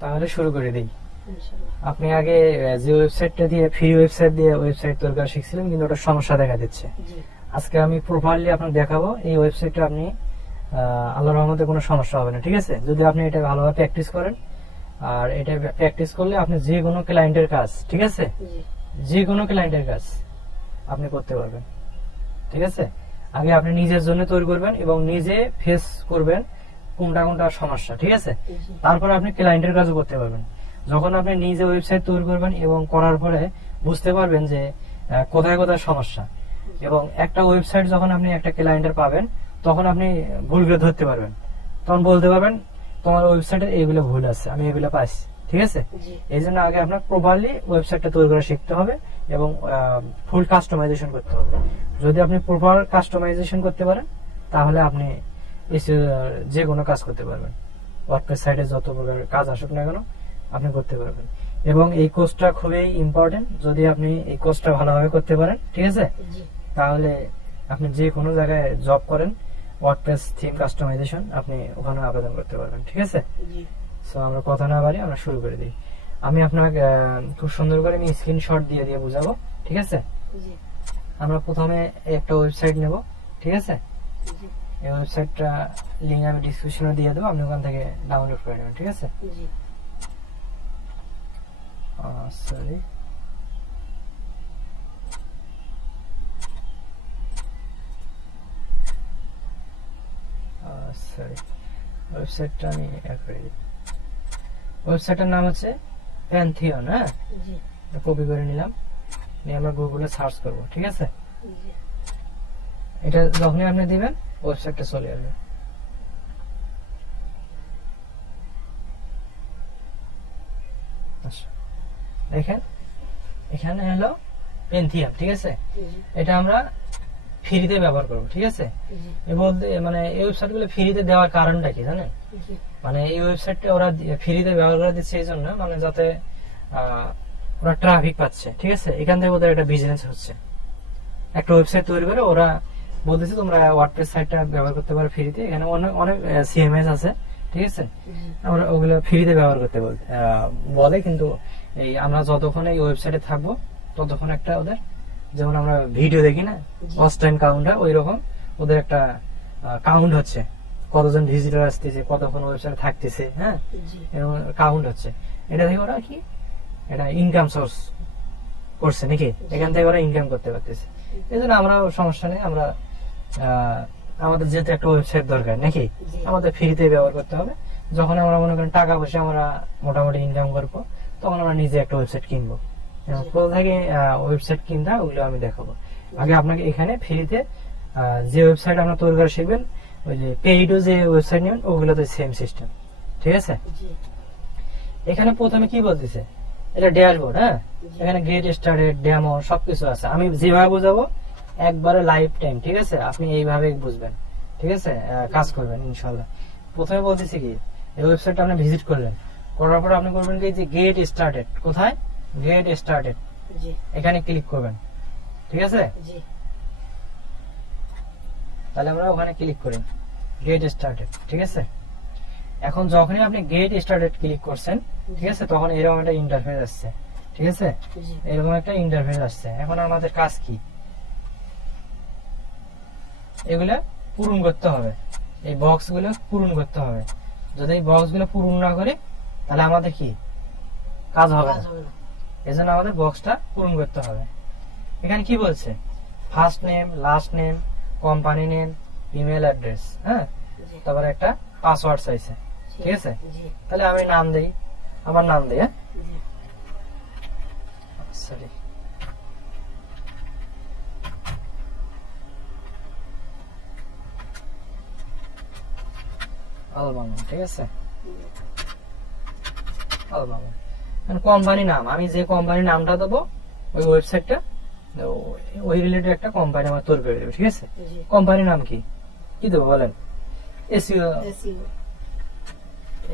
তাহলে শুরু করে দিই। আপনি আগে যে ওয়েবসাইটটা দিয়ে ফ্রি ওয়েবসাইট দিয়ে ওয়েবসাইট তৈরি করা শিখছিলেন, কিন্তু ওটা সমস্যা দেখা দিচ্ছে। আজকে আমি প্রপারলি আপনাকে দেখাবো এই ওয়েবসাইটটা আপনি আল্লাহর রহমতে কোনো সমস্যা হবে না, ঠিক আছে? যদি আপনি এটা ভালোভাবে প্র্যাকটিস করেন, আর এটা প্র্যাকটিস করলে আপনি যে কোনো ক্লায়েন্টের কাজ, ঠিক আছে, যে কোনো ক্লায়েন্টের কাজ আপনি করতে পারবেন, ঠিক আছে? আগে আপনি নিজের জন্য তৈরি করবেন এবং নিজে ফেস করবেন কোনটা কোনটা সমস্যা, ঠিক আছে? তারপরে আপনি ক্লায়েন্টের কাজও করতে পারবেন। যখন আপনি নিজে ওয়েবসাইট তৈরি করবেন এবং করার পরে বুঝতে পারবেন যে কোথায় কোথায় সমস্যা, এবং একটা ওয়েবসাইট যখন আপনি একটা ক্লায়েন্টের পাবেন তখন আপনি ভুলগুলো ধরতে পারবেন, তখন বলতে পারবেন তোমার ওয়েবসাইটে এইগুলো ভুল আছে, আমি এগুলো পাইছি, ঠিক আছে? এই জন্য আগে আপনার প্রপারলি ওয়েবসাইটটা তৈরি করা শিখতে হবে এবং ফুল কাস্টমাইজেশন করতে হবে। যদি আপনি প্রপার কাস্টমাইজেশন করতে পারেন তাহলে আপনি যে কোনো কাজ করতে পারবেন। ওয়ার্ডপ্রেস সাইটে যত প্রকার কাজ আসুক না কেন আপনি করতে পারবেন। এবং এই কোর্সটা খুবই ইম্পর্টেন্ট। যদি আপনি এই কোর্সটা ভালোভাবে করতে পারেন, ঠিক আছে, তাহলে আপনি যে কোনো জায়গায় জব করেন, ওয়ার্ডপ্রেস থিম কাস্টমাইজেশন, আপনি ওখানে আবেদন করতে পারবেন, ঠিক আছে? সো আমরা কথা না বাড়ি আমরা শুরু করে দিই। আমি আপনাকে খুব সুন্দর করে আমি স্ক্রিনশট দিয়ে দিয়ে বুঝাবো, ঠিক আছে? আমরা প্রথমে একটা ওয়েবসাইট নেব, ঠিক আছে? এই ওয়েবসাইটটা লিংক আমি ডেসক্রিপশনে দিয়ে দেবো, আপনি ওখান থেকে ডাউনলোড করে নেবেন, ঠিক আছে? সরি, ওয়েবসাইটটা আমি অ্যাড করে দিই। ওয়েবসাইটের নাম হচ্ছে প্যান্থিয়ন। হ্যাঁ, কপি করে নিলাম, নিয়ে আমরা গুগলে সার্চ করব, ঠিক আছে? এটা যখনই আপনি দিবেন ওয়েবসাইটটা চলে আসবে। দেখেন এখানে হলো প্যান্থিয়ন, ঠিক আছে? এটা আমরা ফ্রিতে ব্যবহার করব, ঠিক আছে? মানে এই ওয়েবসাইট গুলো ফ্রিতে দেওয়ার কারণটা কি জানেন? মানে এই ওয়েবসাইটটা ওরা ফ্রিতে ব্যবহার করে দিচ্ছে এই জন্য, মানে যাতে ওরা ট্রাফিক পাচ্ছে, ঠিক আছে? এখান থেকে ওদের একটা বিজনেস হচ্ছে। একটা ওয়েবসাইট তৈরি করে ওরা বলতেছে তোমরা ওয়ার্ডপ্রেস সাইটটা ব্যবহার করতে পারো ফ্রিতে। এখানে অনেক অনেক সিএমএস আছে, ঠিক আছে? আমরা ওগুলো ফ্রিতে ব্যবহার করতে বলে, কিন্তু এই আমরা যতক্ষণ এই ওয়েবসাইটে থাকবো ততক্ষণ একটা ওদের, যেমন আমরা ভিডিও দেখি না ওয়াচ টাইম কাউন্ট, ওই রকম ওদের একটা কাউন্ট হচ্ছে, কতজন ভিজিটর আসতেছে, কতক্ষণ ওয়েবসাইটে থাকতেছে, হ্যাঁ, এরকম কাউন্ট হচ্ছে। এটা থেকে ওরা কি এটা ইনকাম সোর্স করছে নাকি, এখান থেকে ওরা ইনকাম করতে পারতেছে। এই জন্য আমরা সমস্যা নেই, আমরা আমাদের যেহেতু একটা ওয়েবসাইট দরকার নাকি, আমাদের ফ্রিতে ব্যবহার করতে হবে। যখন আমরা মনে করেন টাকা পয়সা আমরা মোটামুটি ইনকাম করবো, তখন আমরা নিজে একটা ওয়েবসাইট কিনবো। কোথা থেকে ওয়েবসাইট কিনতে ওগুলো আমি দেখাবো। আগে আপনাকে এখানে ফ্রিতে যে ওয়েবসাইট আমরা তৈরি করে শিখবেন, ওই যে পেইডও যে ওয়েবসাইট নেবেন ওগুলোতে সেম সিস্টেম, ঠিক আছে? এখানে প্রথমে কি বলতেছে, এটা ড্যাশবোর্ড। হ্যাঁ, এখানে গেট স্টার্টেড, ডেমো সবকিছু আছে। আমি যেভাবে বোঝাবো একবারে লাইফ টাইম, ঠিক আছে? আপনি এইভাবে বুঝবেন, ঠিক আছে? কাজ করবেন ইনশাআল্লাহ। প্রথমে বলতেছি কি, এই ওয়েবসাইটটা আপনি ভিজিট করলেন, করার পর আপনি করবেন কি, যে গেট স্টার্টেড, কোথায় গেট স্টার্টেড, এখানে ক্লিক করবেন, ঠিক আছে? তাহলে আমরা ওখানে ক্লিক করি গেট স্টার্টেড, ঠিক আছে? এখন যখনই আপনি গেট স্টার্টেড ক্লিক করছেন, ঠিক আছে, তখন এরকম একটা ইন্টারফেস আসছে, ঠিক আছে? এরকম একটা ইন্টারফেস আসছে। এখন আমাদের কাজ কি, এগুলা পূরণ করতে হবে, এই বক্স গুলো পূরণ করতে হবে। যদি এই বক্স গুলো পূরণ না করি তাহলে আমাদের কি কাজ হবে না, এজন্য আমাদের বক্সটা পূরণ করতে হবে। এখানে কি বলছে, first name, last name, company name, email address, হ্যাঁ, তারপরে একটা পাসওয়ার্ড চাইছে, ঠিক আছে? তাহলে আমি নাম দেই, আমার নাম দেই, হ্যাঁ, সরি, আলবাম, ঠিক আছে? আলবাম কোম্পানি নাম, আমি যে কোম্পানি নামটা দেবো ওই ওয়েবসাইটটা ওই রিলেটেড একটা কোম্পানি আমার তৈরি করে দেবে, ঠিক আছে? কোম্পানি নাম কি কি দেবো বলেন?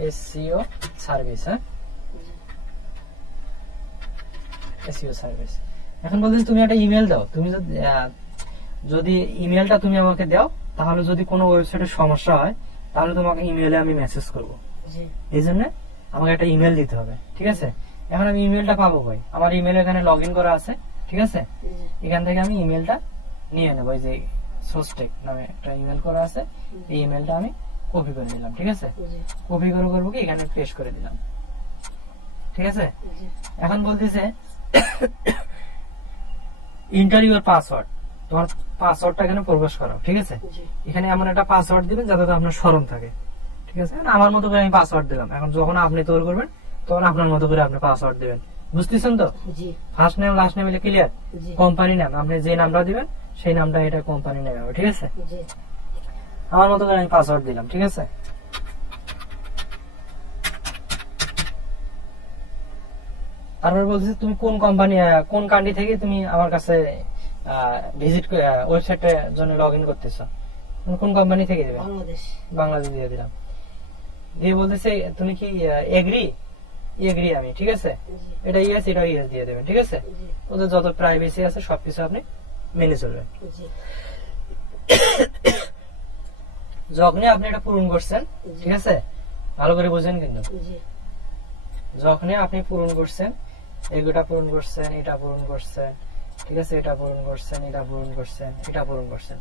এসইও সার্ভিস, হ্যাঁ, এসইও সার্ভিস। এখন বলতেছি তুমি একটা ইমেল দাও। তুমি যদি ইমেলটা তুমি আমাকে দাও, তাহলে যদি কোনো ওয়েবসাইটের সমস্যা হয় তাহলে তোমাকে ইমেলে আমি মেসেজ করবো। এই জন্য আমাকে একটা ইমেল দিতে হবে, ঠিক আছে। এখন আমি ইমেলটা পাবো কই? আমার ইমেল এখানে লগইন করা আছে, ঠিক আছে। এখান থেকে আমি ইমেলটা নিয়ে নেব, এই যে সোস্টেক নামে একটা ইমেল করা আছে, এই ইমেলটা আমি কপি করে নিলাম, ঠিক আছে। কপি করে করবো কি, এখানে পেস্ট করে দিলাম, ঠিক আছে। এখন বলতেছে এন্টার ইউর পাসওয়ার্ড, তোমার পাসওয়ার্ডটা এখানে প্রবেশ করো, ঠিক আছে। এখানে এমন একটা পাসওয়ার্ড দিবেন যাতে আপনার স্মরণ থাকে, ঠিক আছে। আমার মতো করে আমি পাসওয়ার্ড দিলাম। এখন যখন আপনি তৈরি করবেন তখন আপনার মতো করে আপনি পাসওয়ার্ড দিবেন, বুঝতেছেন তো? First name last name clear. Company নাম আপনি যে নামটা দিবেন সেই নামটা এটা কোম্পানি নেম হবে, ঠিক আছে। আমার মতো করে আমি পাসওয়ার্ড দিলাম, ঠিক আছে। তারপর বলছি তুমি কোন কোম্পানি, কোন কান্ট্রি থেকে তুমি আমার কাছে ভিজিট ওয়েবসাইটের জন্য লগ ইন করতেছো, কোন কোম্পানি থেকে দিবে? বাংলাদেশ দিয়ে দিলাম। দিয়ে বলতেছে তুমি কি এগ্রি? এগ্রি আমি, ঠিক আছে। এটা ইয়েস, এটা ইয়েস দিয়ে দেবেন, ঠিক আছে। ওদের যত প্রাইভেসি আছে সবকিছু আপনি মেনে চলবেন। যখনই আপনি এটা পূরণ করছেন, ঠিক আছে, ভালো করে বুঝেন কিন্তু, যখনই আপনি পূরণ করছেন, এগুলা পূরণ করছেন, এটা পূরণ করছেন, ঠিক আছে, এটা পূরণ করছেন, এটা পূরণ করছেন, এটা পূরণ করছেন,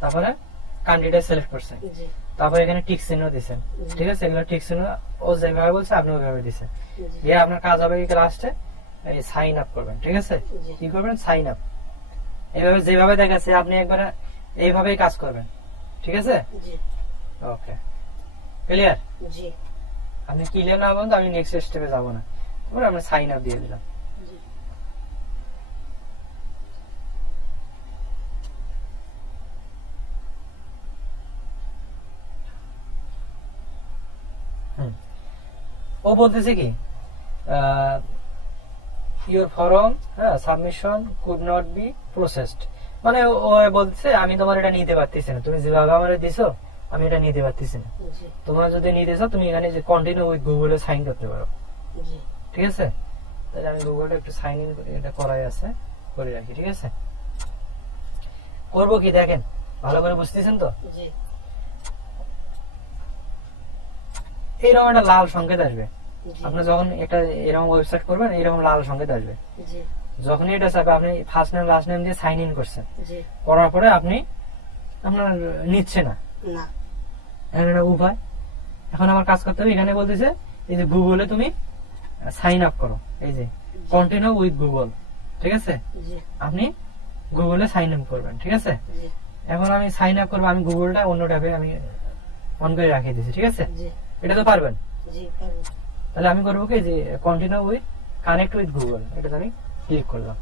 তারপরে কান্ট্রিটা সিলেক্ট করছেন, তারপরে এখানে টিক চিহ্ন দিচ্ছেন, ঠিক আছে। এগুলো টিক চিহ্ন ও যেভাবে বলছে আপনি ওইভাবে দিচ্ছেন। দিয়ে আপনার কাজ হবে লাস্টে সাইন আপ করবেন, ঠিক আছে। কি করবেন? Sign up. এইভাবে যেভাবে দেখাচ্ছে আপনি একবার এইভাবেই কাজ করবেন, ঠিক আছে। ওকে, ক্লিয়ার? আপনি ক্লিয়ার না বলুন তো আমি নেক্সট স্টেপে যাবো না। তারপরে আমরা সাইন আপ দিয়ে দিলাম। ও বলতেছে কি your form submission could not be processed, মানে ও বলতেছে আমি তোমার এটা নিতে পারতেছি না, তুমি যেভাবে আমার দিছো আমি এটা নিতে পারতেছি না। তোমরা যদি নিতে চাও তুমি এখানে যে কন্টিনিউ উইথ গুগলে সাইন করতে পারো, ঠিক আছে। তাহলে আমি গুগলে একটু সাইন ইন এটা করাই আছে, করে রাখি, ঠিক আছে। করবো কি দেখেন, ভালো করে বুঝতেছেন তো? এইরকম একটা লাল সংকেত আসবে, আপনি যখন একটা এরকম ওয়েবসাইট করবেন এরকম লাল সংকেত আসবে। যখনই এটা চাপে আপনি ফার্স্ট নেম লাস্ট নেম দিয়ে সাইন ইন করছেন, করার পরে আপনি আপনার নিচ্ছে না, একটা উপায়। এখন আমার কাজ করতে হবে, এখানে বলতেছে এই যে গুগলে তুমি সাইন আপ করো, এই যে কন্টিনিউ উইথ গুগল, ঠিক আছে। আপনি গুগলে সাইন আপ করবেন, ঠিক আছে। এখন আমি সাইন আপ করবো, আমি গুগলটা অন্য ট্যাবে আমি অন করে রাখিয়ে দিচ্ছি, ঠিক আছে। এটা তো পারবেন? তাহলে আমি করবো কি যে continue with connect with Google, এটা আমি ক্লিক করলাম।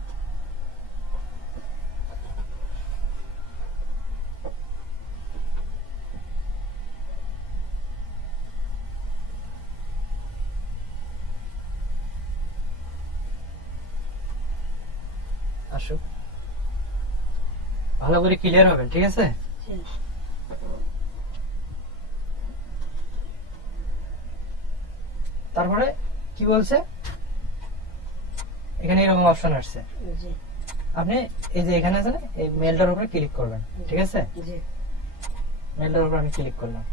আসুক, ভালো করে ক্লিয়ার হবেন, ঠিক আছে। তারপরে কি বলছে, এখানে এরকম অপশন আসছে, আপনি এই যে এখানে আছে না, এই মেলটার উপরে ক্লিক করবেন, ঠিক আছে। মেলটার উপরে আমি ক্লিক করলাম।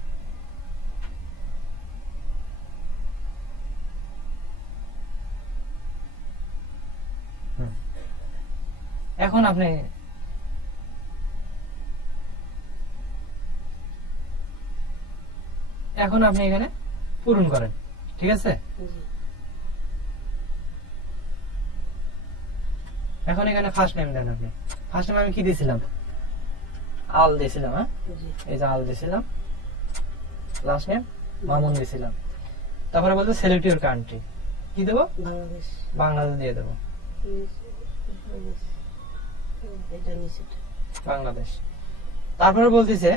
এখন আপনি এখানে পূরণ করেন, ঠিক আছে। এখন এখানে ফার্স্ট নেম দেন আপনি। ফার্স্ট নেম আমি কি দিয়েছিলাম? আল দিয়েছিলাম, হ্যাঁ, এই যে আল দিয়েছিলাম। লাস্ট নেম মামুন দিয়েছিলাম। তারপরে বলতে সিলেক্ট ইউর কান্ট্রি, কি দেবো? বাংলাদেশ দিয়ে দেবো, বাংলাদেশ। তারপরে বলতেছে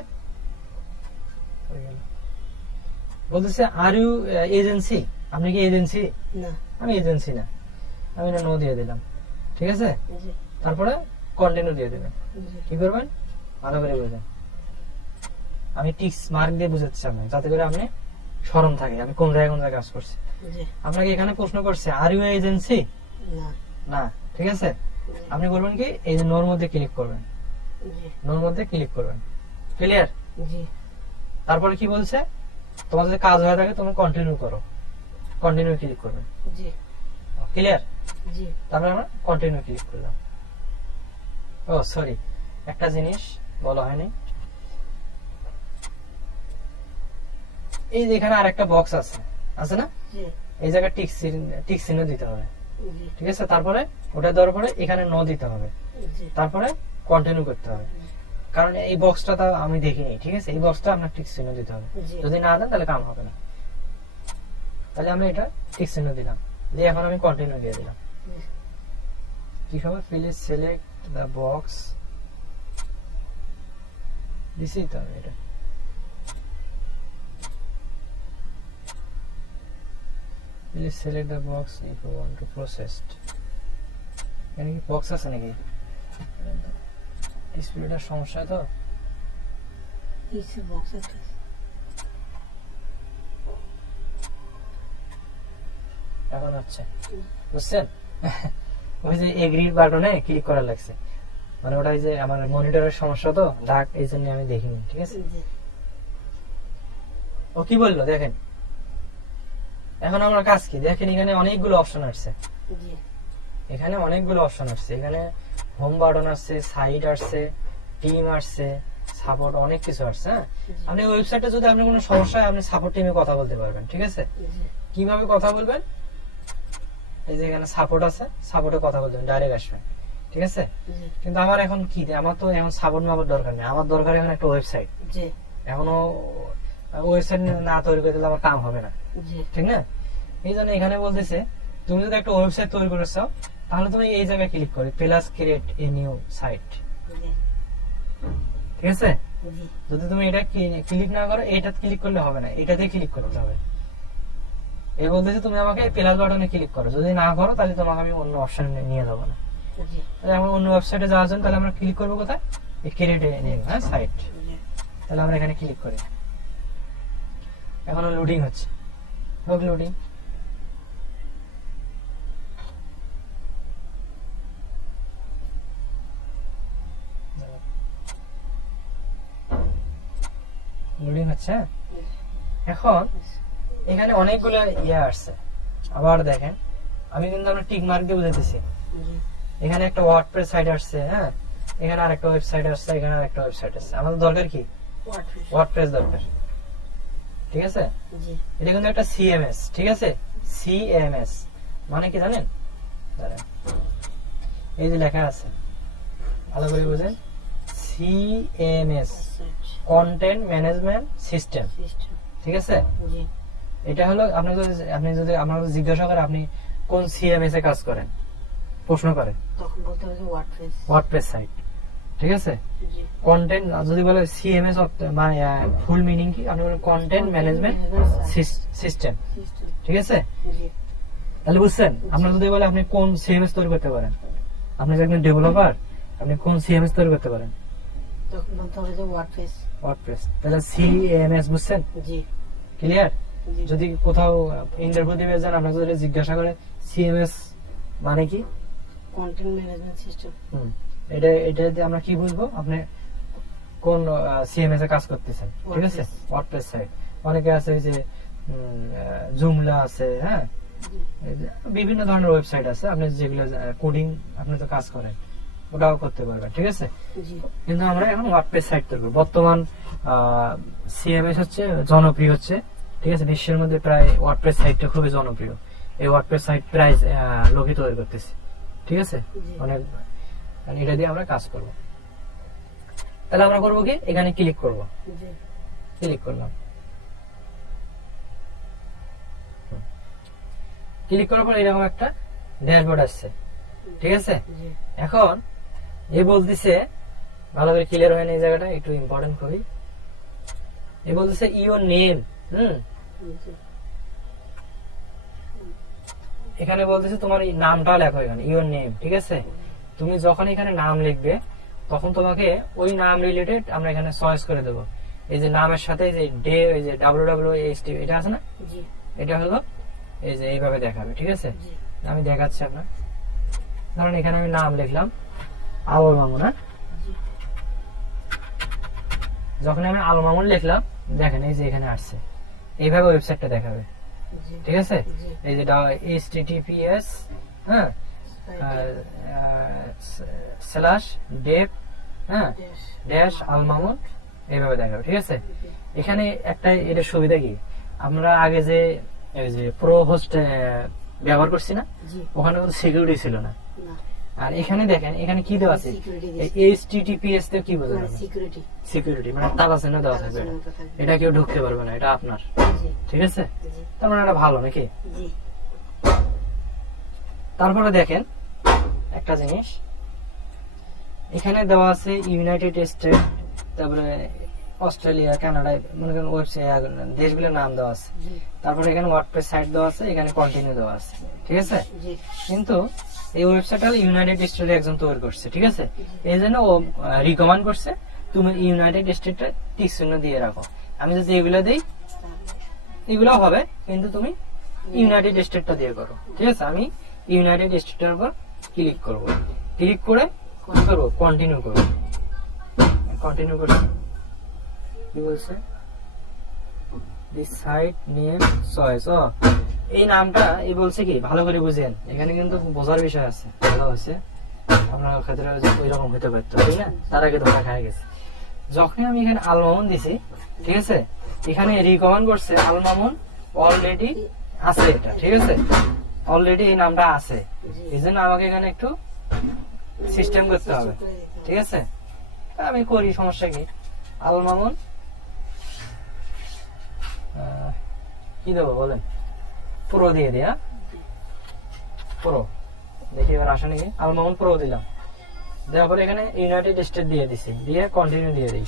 আর ইউ এজেন্সি, আপনি কি এজেন্সি? আমি এজেন্সি না, আমি নো দিয়ে দিলাম, ঠিক আছে। তারপরে কন্টিনিউ দিয়ে দেবেন। কি করবেন ভালো করে বুঝেন, আমি টিক্স মার্ক দিয়ে বুঝাচ্ছি আপনাকে, যাতে করে আপনি স্মরণ থাকে আমি কোন জায়গায় কাজ করছি। আপনাকে এখানে প্রশ্ন করছে আর ইউ এজেন্সি, না, ঠিক আছে। আপনি করবেন কি এই যে নোর মধ্যে ক্লিক করবেন, নোর মধ্যে ক্লিক করবেন, ক্লিয়ার। তারপরে কি বলছে, তোমার যদি কাজ হয়ে থাকে তুমি কন্টিনিউ করো, কন্টিনিউ ক্লিক করবেন। জি ক্লিয়ার? জি তারপরে আমরা কন্টিনিউ ক্লিক করলাম। ও সরি, একটা জিনিস বলা হয়নি, এই যে এখানে আরেকটা বক্স আছে না, জি এই জায়গায় টিক চিহ্ন দিতে হবে, জি ঠিক আছে? তারপরে ওটা দেওয়ার পরে এখানে ন দিতে হবে, জি তারপরে কন্টিনিউ করতে হবে। কারণ এই বক্সটা তো আমি দেখিনি, ঠিক আছে? এই বক্সটা আপনার টিক চিহ্ন দিতে হবে, জি যদি না দেন তাহলে কাম হবে না। তাহলে আমরা এটা টিক চিহ্ন দিলাম, দিয়ে এখন আমি কন্টিনিউ দিয়ে দিলাম। কি হবে? প্লিজ সিলেক্ট দ্য বক্স, দিছি তো আমি এটা। Please select the box if you want to process. এখানে কি বক্স আছে নাকি? ডিসপ্লেটার সমস্যা তো। ইসে বক্স আছে। এখন হচ্ছে, বুঝছেন? ওই যে এগ্রির বাটনে ক্লিক করা লাগছে, মানে ওটাই যে আমার মনিটরের সমস্যা তো, ডাক, এই জন্য আমি দেখিনি, ঠিক আছে? জি ও কি বললো দেখেন। এখন আমরা কাজ কি দেখেন, এখানে অনেকগুলো অপশন আসছে, জি এখানে অনেকগুলো অপশন আসছে, এখানে হোম বাটন আসছে, সাইট আসছে, টিম আসছে, সাপোর্ট, অনেক কিছু আসছে। হ্যাঁ, আপনি ওয়েবসাইটে যদি আপনার কোনো সমস্যা হয় আপনি সাপোর্ট টিমে কথা বলতে পারবেন, ঠিক আছে? জি কিভাবে কথা বলবেন? এই যে এখানে সাপোর্ট আছে, সাপোর্টে কথা বলবেন, ডাইরেক্ট আসবেন, ঠিক আছে? জি কিন্তু আমার এখন কি, আমার তো এখন সাপোর্ট মাপোর্ট দরকার নেই, আমার দরকার এখন একটা ওয়েবসাইট। জি এখনো ওয়েবসাইট না তৈরি করে দিলে আমার কাম হবে না, জি ঠিক না? এই জন্য এখানে বলতেছে তুমি যদি একটা ওয়েবসাইট তৈরি করে চাও তাহলে তুমি এই জায়গায় ক্লিক করে plus create a new site, জি ঠিক আছে? জি যদি তুমি এটা ক্লিক না করো, এটা ক্লিক করলে হবে না, এটাতে ক্লিক করতে হবে। এই বলতেছে তুমি আমাকে প্লাস বাটনে ক্লিক করো, যদি না করো তাহলে তোমাকে আমি অন্য অপশন নিয়ে যাবো না। জি তাহলে আমরা অন্য ওয়েবসাইটে যাওয়ার জন্য তাহলে আমরা ক্লিক করবো কোথায়? এই ক্রিয়েট এ নিউ সাইট। তাহলে আমরা এখানে ক্লিক করি, এখনো লোডিং হচ্ছে, হোক লোডিং। লোডিং হচ্ছে। এখন এখানে অনেকগুলো ইয়ে আসছে, আবার দেখেন আমি কিন্তু আমরা টিক মার্ক দিয়ে বুঝাইতেছি। এখানে একটা ওয়ার্ডপ্রেস সাইট আসছে, হ্যাঁ, এখানে আরেকটা ওয়েবসাইট আসছে, এখানে আরেকটা ওয়েবসাইট আসছে। আমাদের দরকার কি? ওয়ার্ডপ্রেস দরকার, ঠিক আছে? জি এটা কিন্তু একটা সিএমএস, ঠিক আছে? সিএমএস মানে কি জানেন? দাঁড়ান, এই যে লেখা আছে, ভালো করে বুঝেন। CMS, content management system, system ঠিক আছে? জি এটা হলো আপনি যদি আমরা জিজ্ঞাসা করে আপনি কোন সিএমএস এ কাজ করেন, প্রশ্ন করে, তখন বলতে হবে যে ওয়ার্ডপ্রেস সাইট, ঠিক আছে? জি কন্টেন্ট যদি বলে সিএমএস মানে ফুল মিনিং কি, আপনি বলেন কন্টেন্ট ম্যানেজমেন্ট সিস্টেম, সিস্টেম ঠিক আছে? জি তাহলে বুঝছেন? আপনার যদি বলে আপনি কোন সিএমএস তৈরি করতে পারেন, আপনি যে একজন ডেভেলপার, আপনি কোন সিএমএস তৈরি করতে পারেন? তখন বলতে হবে যে ওয়ার্ডপ্রেস। তাহলে সিএমএস, বুঝছেন? জি ক্লিয়ার? জি যদি কোথাও ইন্টারভিউ দিবে যান, আপনাকে যদি জিজ্ঞাসা করে সিএমএস মানে কি, কন্টেন্ট ম্যানেজমেন্ট সিস্টেম, এটা দিয়ে আমরা কি বুঝবো আপনি কোন সিএমএস এ কাজ করতেছেন, ঠিক আছে? WordPress site. অনেকে আছে যে জুমলা আছে, হ্যাঁ, এই যে বিভিন্ন ধরনের ওয়েবসাইট আছে, আপনি যেগুলো কোডিং আপনি তো কাজ করেন, ওটাও করতে পারবেন, ঠিক আছে? জি কিন্তু আমরা এখন ওয়ার্ডপ্রেস সাইট তৈরি করব। বর্তমান সিএমএস হচ্ছে জনপ্রিয় হচ্ছে, ঠিক আছে? বিশ্বের মধ্যে প্রায় ওয়ার্ডপ্রেস সাইটটা খুবই জনপ্রিয়। এই ওয়ার্ডপ্রেস সাইট প্রায় লোকে তৈরি করতেছে, ঠিক আছে? অনেক, এটা দিয়ে আমরা কাজ করব। তাহলে আমরা করবো কি, এখানে ক্লিক করব, জি ক্লিক করলাম, ক্লিক করার পর এরকম একটা ড্যাশবোর্ড আসছে, ঠিক আছে? জি এখন এ বলতেছে, ভালো করে ক্লিয়ার হয় না এই জায়গাটা, একটু ইম্পর্টেন্ট করি। এ বলতেছে ইওর নেম, জি এখানে বলতেছে তোমার এই নামটা লেখো এখানে, ইওর নেম, ঠিক আছে? তুমি যখন এখানে নাম লিখবে তখন তোমাকে ওই নাম রিলেটেড আমরা এখানে চয়েস করে দেবো। এই যে নামের সাথে যে ডে, এই যে WWHD এটা আছে না, জি এটা হলো এই যে এইভাবে দেখাবে, ঠিক আছে? জি আমি দেখাচ্ছি আপনার, ধরেন এখানে আমি নাম লিখলাম আবুল মামুন, হ্যাঁ? জি যখন আমি আল মামুন লিখলাম, দেখেন এই যে এখানে আসছে, এইভাবে ওয়েবসাইটটা দেখাবে, জি ঠিক আছে, জি এই যে https হ্যাঁ /dev হ্যাঁ -almamun এইভাবে দেখাবে। ঠিক আছে, এখানে একটা এটা সুবিধা কি, আমরা আগে যে এই যে প্রো হোস্ট ব্যবহার করছি না, জি ওখানে কোনো সিকিউরিটি ছিল না। না আর এখানে দেখেন এখানে কি দেওয়া আছে, https তে কি বোঝা যাবে, সিকিউরিটি সিকিউরিটি মানে তালা চিহ্ন দেওয়া থাকবে, এটা কেউ ঢুকতে পারবে না, এটা আপনার। জি ঠিক আছে, জি তার মানে এটা ভালো নাকি। জি তারপরে দেখেন একটা জিনিস, এখানে দেওয়া আছে ইউনাইটেড স্টেট, তারপরে অস্ট্রেলিয়া, কানাডা, মনে করেন ওয়েবসাইট দেশগুলোর নাম দেওয়া আছে। জি তারপরে এখানে ওয়ার্ডপ্রেস সাইট দেওয়া আছে, এখানে কন্টিনিউ দেওয়া আছে। ঠিক আছে, জি কিন্তু এই ওয়েবসাইটটা ইউনাইটেড স্টেটে একজন তৈরি করছে। ঠিক আছে, এই জন্য ও রিকমেন্ড করছে তুমি ইউনাইটেড স্টেটটা টিক চিহ্ন দিয়ে রাখো। আমি যদি এগুলো দিই এগুলো হবে, কিন্তু তুমি ইউনাইটেড স্টেটটা দিয়ে করো। ঠিক আছে, আমি ইউনাইটেড স্টেটের উপর ক্লিক করব, ক্লিক করে কি করব, কন্টিনিউ করব। কন্টিনিউ করে কি বলছে, দিস সাইট নেম চয়েস, ও এই নামটা এই বলছে কি ভালো করে বুঝেন, এখানে কিন্তু বোঝার বিষয় আছে। ভালো আছে আপনার ক্ষেত্রে ওই রকম হতে পারতো, ঠিক না, তার আগে ধোকা খায় গেছে। যখন আমি এখানে আল মামুন দিছি, ঠিক আছে, এখানে রিকমেন্ড করছে আল মামুন অলরেডি আছে এটা। ঠিক আছে, অলরেডি এই নামটা আছে, এই জন্য আমাকে এখানে একটু সিস্টেম করতে হবে। ঠিক আছে, আমি করি, সমস্যা কি, আল মামুন কি দেবো বলেন, প্রো দিয়ে দিয়া, প্রো দেখি এবার আসে নাকি। আল মামুন প্রো দিলাম, দেওয়ার পরে এখানে ইউনাইটেড স্টেট দিয়ে দিছি, দিয়ে কন্টিনিউ দিয়ে দিই।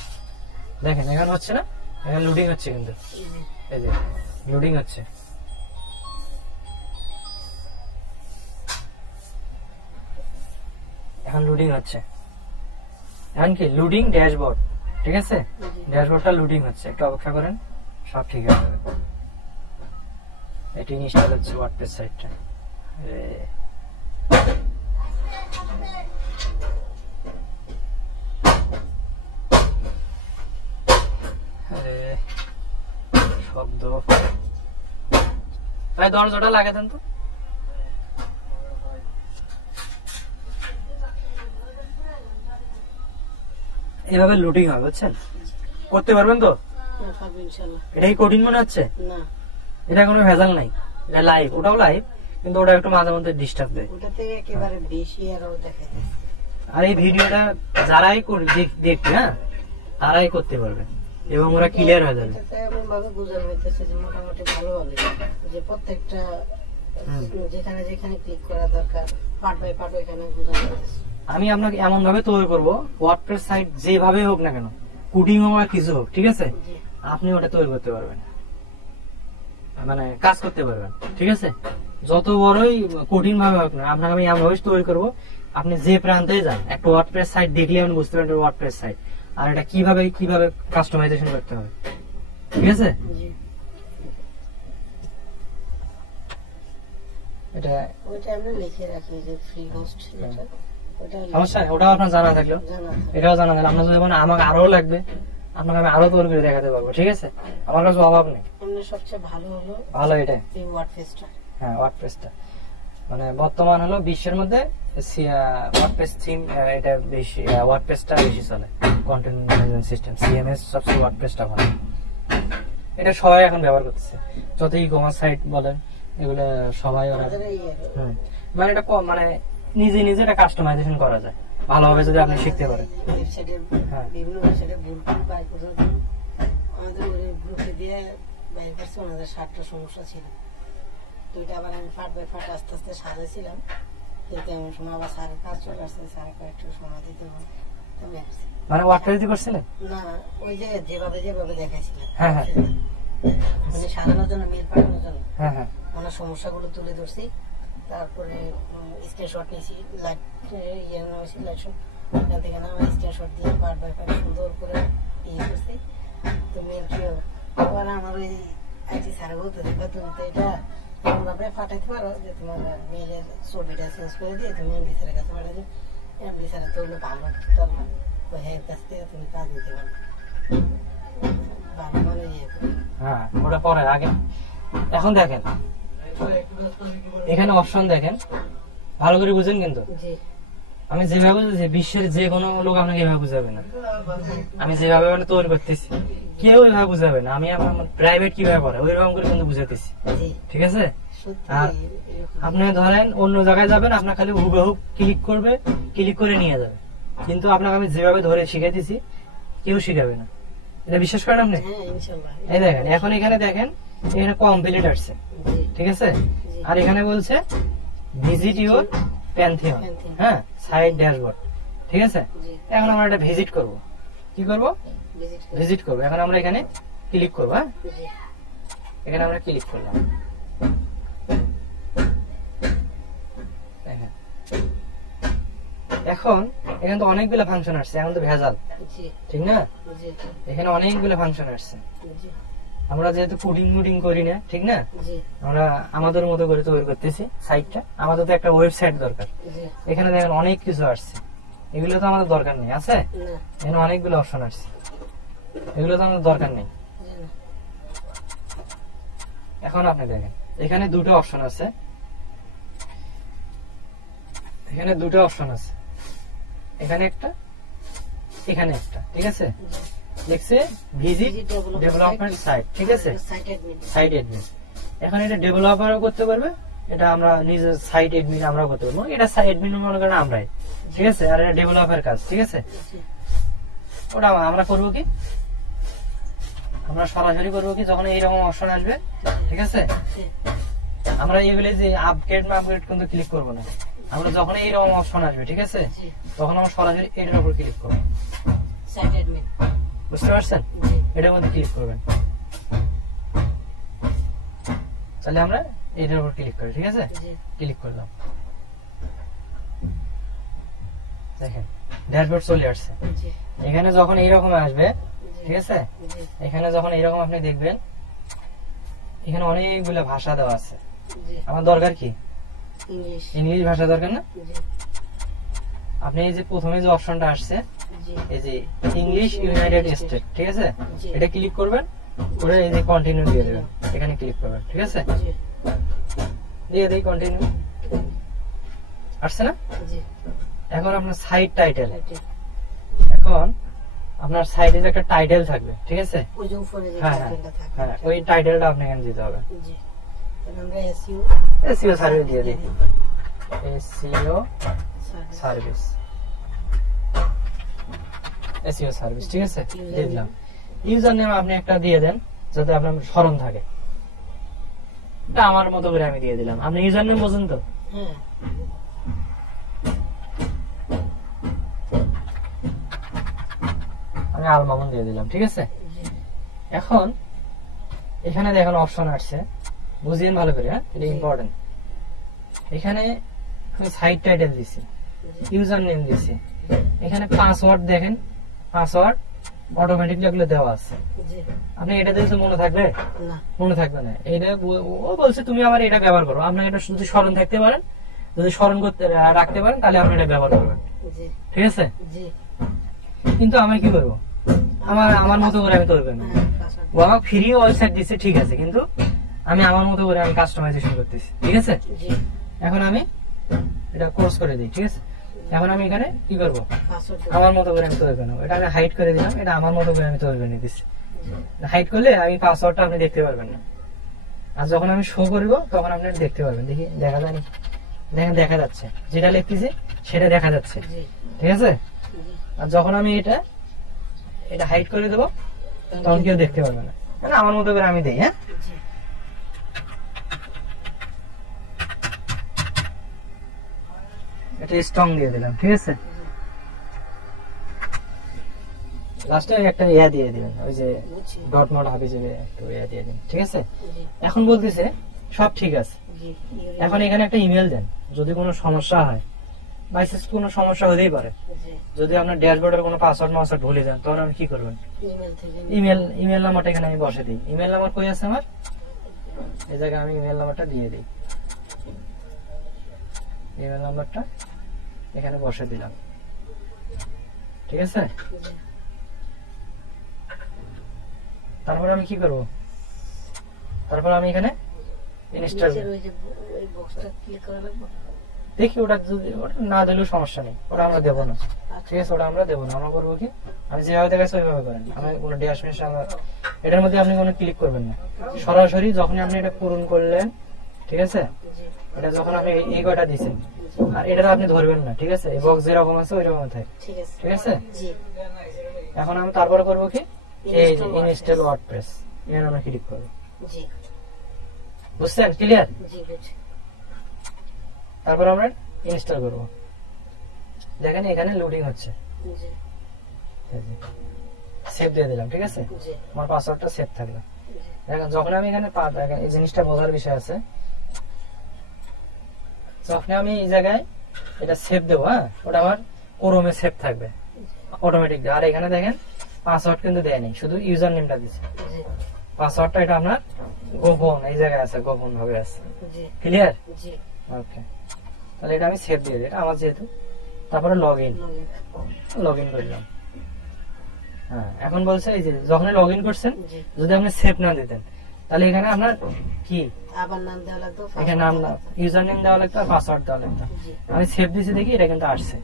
দেখেন এখানে হচ্ছে না, এখানে লুডিং হচ্ছে, কিন্তু এই যে লুডিং হচ্ছে। এখন লুডিং হচ্ছে, এখন কি লুডিং ড্যাশবোর্ড। ঠিক আছে, ড্যাশবোর্ডটা লুডিং হচ্ছে, একটু অপেক্ষা করেন, সব ঠিক হয়ে যাবে। এটি ইনস্টল হচ্ছে ওয়ার্ডপ্রেস সাইটটা। শব্দ ভাই, দরজাটা লাগিয়ে দেন তো। এভাবে লুডিং হবে, বুঝছেন, করতে পারবেন তো? এটাই কঠিন মনে হচ্ছে না, এটা কোনো ভেজাল নাই, এটা লাইভ, ওটাও লাইভ, কিন্তু ওটা একটু মাঝে মধ্যে ডিস্টার্ব দেয়। ওটাতে একেবারে বেশি আরো দেখাইতেছে। আর এই ভিডিওটা যারাই দেখবে, হ্যাঁ, তারাই করতে পারবে এবং ওরা ক্লিয়ার হয়ে যাবে। এটাতে এমন ভাবে বোঝানো হইতেছে যে মোটামুটি ভালোভাবে, যে প্রত্যেকটা যেখানে যেখানে ক্লিক করা দরকার পার্ট বাই পার্ট ওইখানে বোঝানো হইতেছে। আমি আপনাকে এমন ভাবে তৈরি করবো, ওয়ার্ডপ্রেস সাইট যেভাবে হোক না কেন, কোডিং হোক বা কিছু হোক, ঠিক আছে, আপনি ওটা তৈরি করতে পারবেন, মানে কাজ করতে পারবেন। ঠিক আছে, যত বড়ই কঠিন ভাবে হোক না, আপনাকে আমি এমন ভাবে তৈরি করবো, আপনি যে প্রান্তে যান একটা ওয়ার্ডপ্রেস সাইট দেখলে আপনি বুঝতে পারবেন ওয়ার্ডপ্রেস সাইট, আর এটা কিভাবে কিভাবে কাস্টমাইজেশন করতে হবে। ঠিক আছে, এটা ওইটা আমরা লিখে রাখি যে ফ্রি হোস্ট, যেটা সমস্যা নেই, ওটাও আপনার জানা থাকলো, এটাও জানা থাকলো। আপনার যদি আমাকে আরো লাগবে, আপনাকে আমি আরো তৈরি করে দেখাতে পারবো। ঠিক আছে, আমার কাছে অভাব নেই। সবচেয়ে ভালো হলো ভালো এটা এই ওয়ার্ডপ্রেসটা। হ্যাঁ, ওয়ার্ডপ্রেসটা মানে বর্তমান হলো বিশ্বের মধ্যে ওয়ার্ডপ্রেস থিম, এটা বেশি, ওয়ার্ডপ্রেসটা বেশি চলে, কন্টেন্ট ম্যানেজমেন্ট সিস্টেম, সিএমএস সবচেয়ে ওয়ার্ডপ্রেসটা ভালো। এটা সবাই এখন ব্যবহার করতেছে, যত ই-কমার্স সাইট বলেন এগুলো সবাই ওরা, মানে এটা মানে নিজে নিজে এটা কাস্টমাইজেশন করা যায় ভালোভাবে যদি আপনি শিখতে পারেন। বিভিন্ন ওয়েবসাইটে ভুল বাই করে আমাদের গ্রুপে দিয়ে বাই করছে, ওনাদের 60টা সমস্যা ছিল, তো এটা আবার আমি পার্ট বাই পার্ট আস্তে আস্তে সাজাইছিলাম, কিন্তু এমন সময় আবার স্যারের কাজ চলে আসছে, স্যারের কয়েকটু সময় দিতে হবে। মানে ওয়ার্ডপ্রেস দিয়ে করছিলেন না, ওই যে যেভাবে যেভাবে দেখাইছিলেন, হ্যাঁ হ্যাঁ, মানে সাজানোর জন্য, মেল পাঠানোর জন্য, হ্যাঁ হ্যাঁ, ওনার সমস্যাগুলো তুলে ধরছি, তারপরে স্ক্রিনশট নিয়েছি, লাইট ইয়ে নেওয়া সিলেকশন, এখান থেকে না স্ক্রিনশট দিয়ে পার্ট বাই পার্ট সুন্দর করে ইয়ে করছি। তো মেল কি আবার আমার ওই আইটি স্যার বলতে দেখবা, তুমি তো এটা এমনভাবে পাঠাইতে পারো যে তোমার মেলের ছবিটা চেঞ্জ করে দিয়ে তুমি এমডি স্যারের কাছে পাঠাচ্ছো, এমডি স্যারের তো হলো ভালো তোর মানে ওই হের কাছ থেকে তুমি কাজ নিতে পারো ভালো, মানে ইয়ে করে। হ্যাঁ, ওটা পরে আগে এখন দেখেন এখানে অপশন দেখেন, ভালো করে বুঝেন কিন্তু। জি আমি যেভাবে বুঝেছি বিশ্বের যে কোনো লোক আপনাকে এভাবে বুঝাবে না। আমি যেভাবে মানে তৈরি করতেছি কেউ এভাবে বুঝাবে না। আমি আমার প্রাইভেট কিভাবে পড়ে ওইরকম করে কিন্তু বুঝাতেছি, জি ঠিক আছে? সত্যি আর এরকম। আপনি ধরেন অন্য জায়গায় যাবেন, আপনার খালি হুবহু ক্লিক করবে, ক্লিক করে নিয়ে যাবে। কিন্তু আপনাকে আমি যেভাবে ধরে শিখাইতেছি কেউ শিখাবে না, এটা বিশ্বাস করেন আপনি? হ্যাঁ ইনশাআল্লাহ। এই দেখেন এখন এখানে দেখেন এখানে কমপ্লিট আসছে, জি ঠিক আছে? জি আর এখানে বলছে ভিজিট ইউর প্যান্থিয়ন, Pantheon। হ্যাঁ, সাইড ড্যাশবোর্ড, ঠিক আছে? জি এখন আমরা এটা ভিজিট করব। কি করব? ভিজিট করে। ভিজিট করব। এখন আমরা এখানে ক্লিক করব, হ্যাঁ, জি এখানে আমরা ক্লিক করলাম। দেখেন এখন এখানে তো অনেকগুলো ফাংশন আসছে, এখন তো ভেজাল, জি ঠিক না? জি এখানে অনেকগুলো ফাংশন আসছে। জি আমরা যেহেতু কোডিং মুডিং করি না, ঠিক না, জি আমরা আমাদের মতো করে তৈরি করতেছি সাইটটা। আমাদের তো একটা ওয়েবসাইট দরকার। জি এখানে দেখেন অনেক কিছু আসছে, এগুলো তো আমাদের দরকার নেই, আছে? না এখানে অনেকগুলো অপশন আসছে, এগুলো তো আমাদের দরকার নেই। জি না এখন আপনি দেখেন এখানে দুটো অপশন আছে, এখানে দুটো অপশন আছে, এখানে একটা, এখানে একটা, ঠিক আছে? দেখছে ভিজিট ডেভেলপমেন্ট সাইট, ঠিক আছে, সাইট অ্যাডমিন। Site admin. এখন এটা ডেভেলপারও করতে পারবে, এটা আমরা নিজের সাইট অ্যাডমিন আমরাও করতে পারবো। এটা সাইট অ্যাডমিন মনে করেন আমরাই, ঠিক আছে? আর এটা ডেভেলপার কাজ, ঠিক আছে? জি ওটা আমরা করবো কি, আমরা সরাসরি করবো কি, যখন এইরকম অপশন আসবে, ঠিক আছে, জি আমরা এগুলো যে আপগ্রেড কিন্তু ক্লিক করবো না। আমরা যখন এইরকম অপশন আসবে, ঠিক আছে, জি তখন আমরা সরাসরি এটার উপর ক্লিক করবো। Site admin. বুঝতে পারছেন? জি এটার মধ্যে ক্লিক করবেন, তাহলে আমরা এটার উপর ক্লিক করি, ঠিক আছে? জি ক্লিক করলাম, দেখেন ড্যাশবোর্ড চলে আসছে। জি এখানে যখন এইরকম আসবে, ঠিক আছে, জি এখানে যখন এইরকম আপনি দেখবেন এখানে অনেকগুলো ভাষা দেওয়া আছে। জি আমার দরকার কি, ইংলিশ। ইংলিশ ভাষা দরকার না? জি আপনি এই যে প্রথমে যে অপশনটা আসছে, জি এই যে ইংলিশ ইউনাইটেড স্টেট, ঠিক আছে, জি। এটা ক্লিক করবেন, করে এই যে কন্টিনিউ দিয়ে দেবেন, এখানে ক্লিক করবেন, ঠিক আছে? জি দিয়ে দিই কন্টিনিউ, আসছে না? জি এখন আপনার সাইট টাইটেল, টাইটেল। এখন আপনার সাইটে যে একটা টাইটেল থাকবে, ঠিক আছে, ওই যে উপরে যে হ্যাঁ হ্যাঁ টাইটেলটা থাকে। হ্যাঁ, ওই টাইটেলটা আপনি এখানে দিতে হবে। জি তাহলে আমরা এসইও এসইও সার্ভিস দিয়ে দিই, এসইও সার্ভিস, এসইও সার্ভিস, ঠিক আছে, দিয়ে দিলাম। ইউজার নেম আপনি একটা দিয়ে দেন যাতে আপনার স্মরণ থাকে। এটা আমার মতো করে আমি দিয়ে দিলাম। আপনি ইউজার নেম বোঝেন তো? হ্যাঁ আমি আল মামুন দিয়ে দিলাম, ঠিক আছে? জি এখন এখানে দেখেন অপশন আসছে, বুঝিয়েন ভালো করে, হ্যাঁ, এটা ইম্পর্টেন্ট। এখানে আমি সাইট টাইটেল দিচ্ছি, ইউজার নেম দিচ্ছি, এখানে পাসওয়ার্ড দেখেন, পাসওয়ার্ড অটোমেটিকলি এগুলো দেওয়া আছে। জি আপনি এটা দিয়েছে মনে থাকবে? না মনে থাকবে না। এটা ও বলছে তুমি আমার এটা ব্যবহার করো, আপনার এটা যদি স্মরণ থাকতে পারেন, যদি স্মরণ করতে রাখতে পারেন তাহলে আপনি এটা ব্যবহার করবেন, জি ঠিক আছে? জি কিন্তু আমি কি করবো, আমার মতো করে আমি তৈরি করবো। হ্যাঁ পাসওয়ার্ড। ও আমাকে ফ্রি ওয়েবসাইট দিচ্ছে, ঠিক আছে, কিন্তু আমি আমার মতো করে আমি কাস্টমাইজেশন করতেছি, ঠিক আছে? জি এখন আমি এটা কোর্স করে দিই, ঠিক আছে? এখন আমি এখানে কি করবো, পাসওয়ার্ড। আমার মতো করে আমি তৈরি করে নেবো। এটা আমি হাইড করে দিলাম, এটা আমার মতো করে আমি তৈরি করে নিতেছি। হাইড করলে আমি পাসওয়ার্ডটা আপনি দেখতে পারবেন না, আর যখন আমি শো করবো তখন আপনি এটা দেখতে পারবেন। দেখি দেখা যায়, দেখেন দেখা যাচ্ছে, যেটা লিখতেছি সেটা দেখা যাচ্ছে, জি ঠিক আছে? জি আর যখন আমি এটা হাইড করে দেবো তখন কেউ দেখতে পারবে না, মানে আমার মতো করে আমি দিই, হ্যাঁ। জি এটা স্ট্রং দিয়ে দিলাম, ঠিক আছে? লাস্টে একটা ইয়া দিয়ে দিবেন, ওই যে বুঝছি। ডট নট হাবি যাবে, একটু ইয়া দিয়ে দিন, ঠিক আছে? জি এখন বলতেছে সব ঠিক আছে। জি এখন এখানে একটা ইমেল দেন, যদি কোনো সমস্যা হয়, বাইসেস কোনো সমস্যা হতেই পারে, জি যদি আপনার ড্যাশবোর্ডের কোনো পাসওয়ার্ড ভুলে যান তখন আপনি কি করবেন? ইমেল থেকে ইমেল নাম্বারটা এখানে আমি বসে দিই। ইমেল নাম্বার কই আছে আমার? এই জায়গায় আমি ইমেল নাম্বারটা দিয়ে দিই, ইমেল নাম্বারটা এখানে বসে দিলাম, ঠিক আছে? জি তারপর আমি কি করব, তারপর আমি এখানে ইনস্টল নিচের ওই যে ওই বক্সটা ক্লিক করা লাগবে। দেখি ওটা যদি ওটা না দিলেও সমস্যা নেই, ওটা আমরা দেবো না, ঠিক আছে, ওটা আমরা দেবো না। আমরা করবো কি, আমি যেভাবে দেখাচ্ছি ওইভাবে করেন, আমি কোনো ড্যাশ মেশ এটার মধ্যে আপনি কোনো ক্লিক করবেন না, সরাসরি যখনই আপনি এটা পূরণ করলেন, ঠিক আছে, এটা যখন আপনি এই কয়টা দিচ্ছেন, আর এটা আপনি ধরবেন না, ঠিক আছে, এই বক্স যেরকম আছে ওই রকম থাকে, ঠিক আছে। এখন আমি তারপরে করবো কি, এই যে ইনস্টল ওয়ার্ডপ্রেস, এখানে আমরা ক্লিক করবো, বুঝছেন, ক্লিয়ার। তারপর আমরা ইনস্টল করবো, দেখেন এখানে লোডিং হচ্ছে, সেভ দিয়ে দিলাম, ঠিক আছে, আমার পাসওয়ার্ডটা সেভ থাকলো। দেখেন যখন আমি এখানে এই জিনিসটা বোঝার বিষয় আছে, যখন আমি এই জায়গায় এটা সেভ দেবো, হ্যাঁ, ওটা আমার ক্রোমে সেভ থাকবে অটোমেটিক। আর এখানে দেখেন পাসওয়ার্ড কিন্তু দেয়নি, শুধু ইউজার নেমটা দিচ্ছে, পাসওয়ার্ডটা এটা আপনার গোপন এই জায়গায় আছে, গোপন ভাবে আছে, ক্লিয়ার। ওকে, তাহলে এটা আমি সেভ দিয়ে দিই, এটা আমার যেহেতু। তারপরে লগ ইন করলাম। হ্যাঁ, এখন বলছে এই যে যখন লগ ইন করছেন, যদি আপনি সেভ না দিতেন তাহলে এখানে আপনার কি আবার নাম দেওয়া লাগতো, এখানে নাম না, ইউজার নেম দেওয়া লাগতো আর পাসওয়ার্ড দেওয়া লাগতো। আমি সেভ দিয়েছি দেখি এটা কিন্তু আসছে,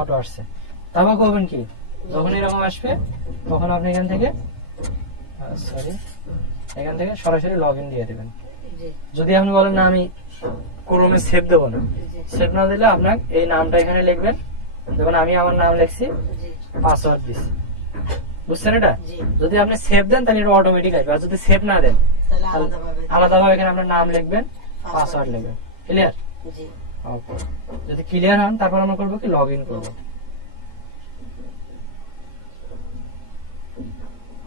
অটো আসছে। তারপর করবেন কি, যখন এরকম আসবে তখন আপনি এখান থেকে সরাসরি লগ ইন দিয়ে দেবেন। যদি আপনি বলেন না আমি ক্রোমে সেভ দেবো না, সেভ না দিলে আপনার এই নামটা এখানে লিখবেন, যখন আমি আমার নাম লিখছি, পাসওয়ার্ড দিচ্ছি, বুঝছেন এটা। যদি আপনি সেভ দেন তাহলে এটা অটোমেটিক আসবে, আর যদি সেভ না দেন আলাদাভাবে এখানে আপনার নাম লিখবেন, পাসওয়ার্ড লিখবেন, ক্লিয়ার। ওকে, যদি ক্লিয়ার হন তারপর আমরা করবো কি, লগ ইন করবো।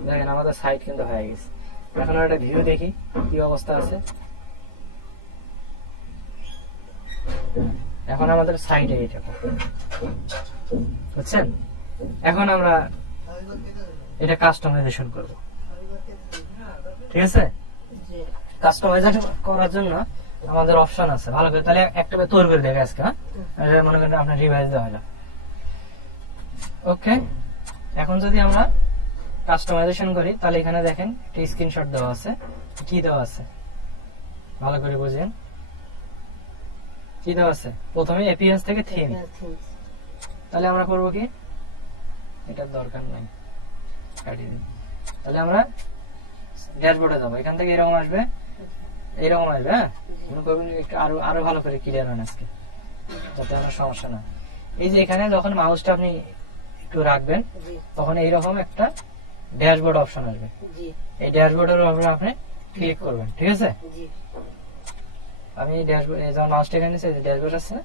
দেখেন আমাদের সাইট কিন্তু হয়ে গেছে। এখন একটা ভিউ দেখি কি অবস্থা আছে। এখন আমাদের সাইটে এইটা, বুঝছেন। এখন আমরা এটা কাস্টমাইজেশন করব, ঠিক আছে। কাস্টমাইজেশন করার জন্য আমাদের অপশন আছে, ভালো করে তাহলে একটা তৈরি করে দেবে আজকে, হ্যাঁ, মনে করেন আপনার রিভাইজ দেওয়া হলো। ওকে, এখন যদি আমরা কাস্টমাইজেশন করি তাহলে এখানে দেখেন একটা স্ক্রিনশট দেওয়া আছে, কি দেওয়া আছে ভালো করে বুঝেন, কি দেওয়া আছে। প্রথমে এপিএস থেকে থিম, তাহলে আমরা করব কি, এটার দরকার নাই, কাটিয়ে দিই। তাহলে আমরা ড্যাশবোর্ডে যাবো, এখান থেকে এরকম আসবে, এইরকম আসবে, হ্যাঁ, মনে করবেন আরো ভালো করে ক্লিয়ার হন আজকে, যাতে আমার সমস্যা না। এই যে এখানে যখন মাউসটা আপনি একটু রাখবেন তখন এইরকম একটা ড্যাশবোর্ড অপশন আসবে, এই ড্যাশবোর্ডের উপরে আপনি ক্লিক করবেন, ঠিক আছে। আমি ড্যাশবোর্ড যখন মাউসটা এখানে নিচে ড্যাশবোর্ড আছে,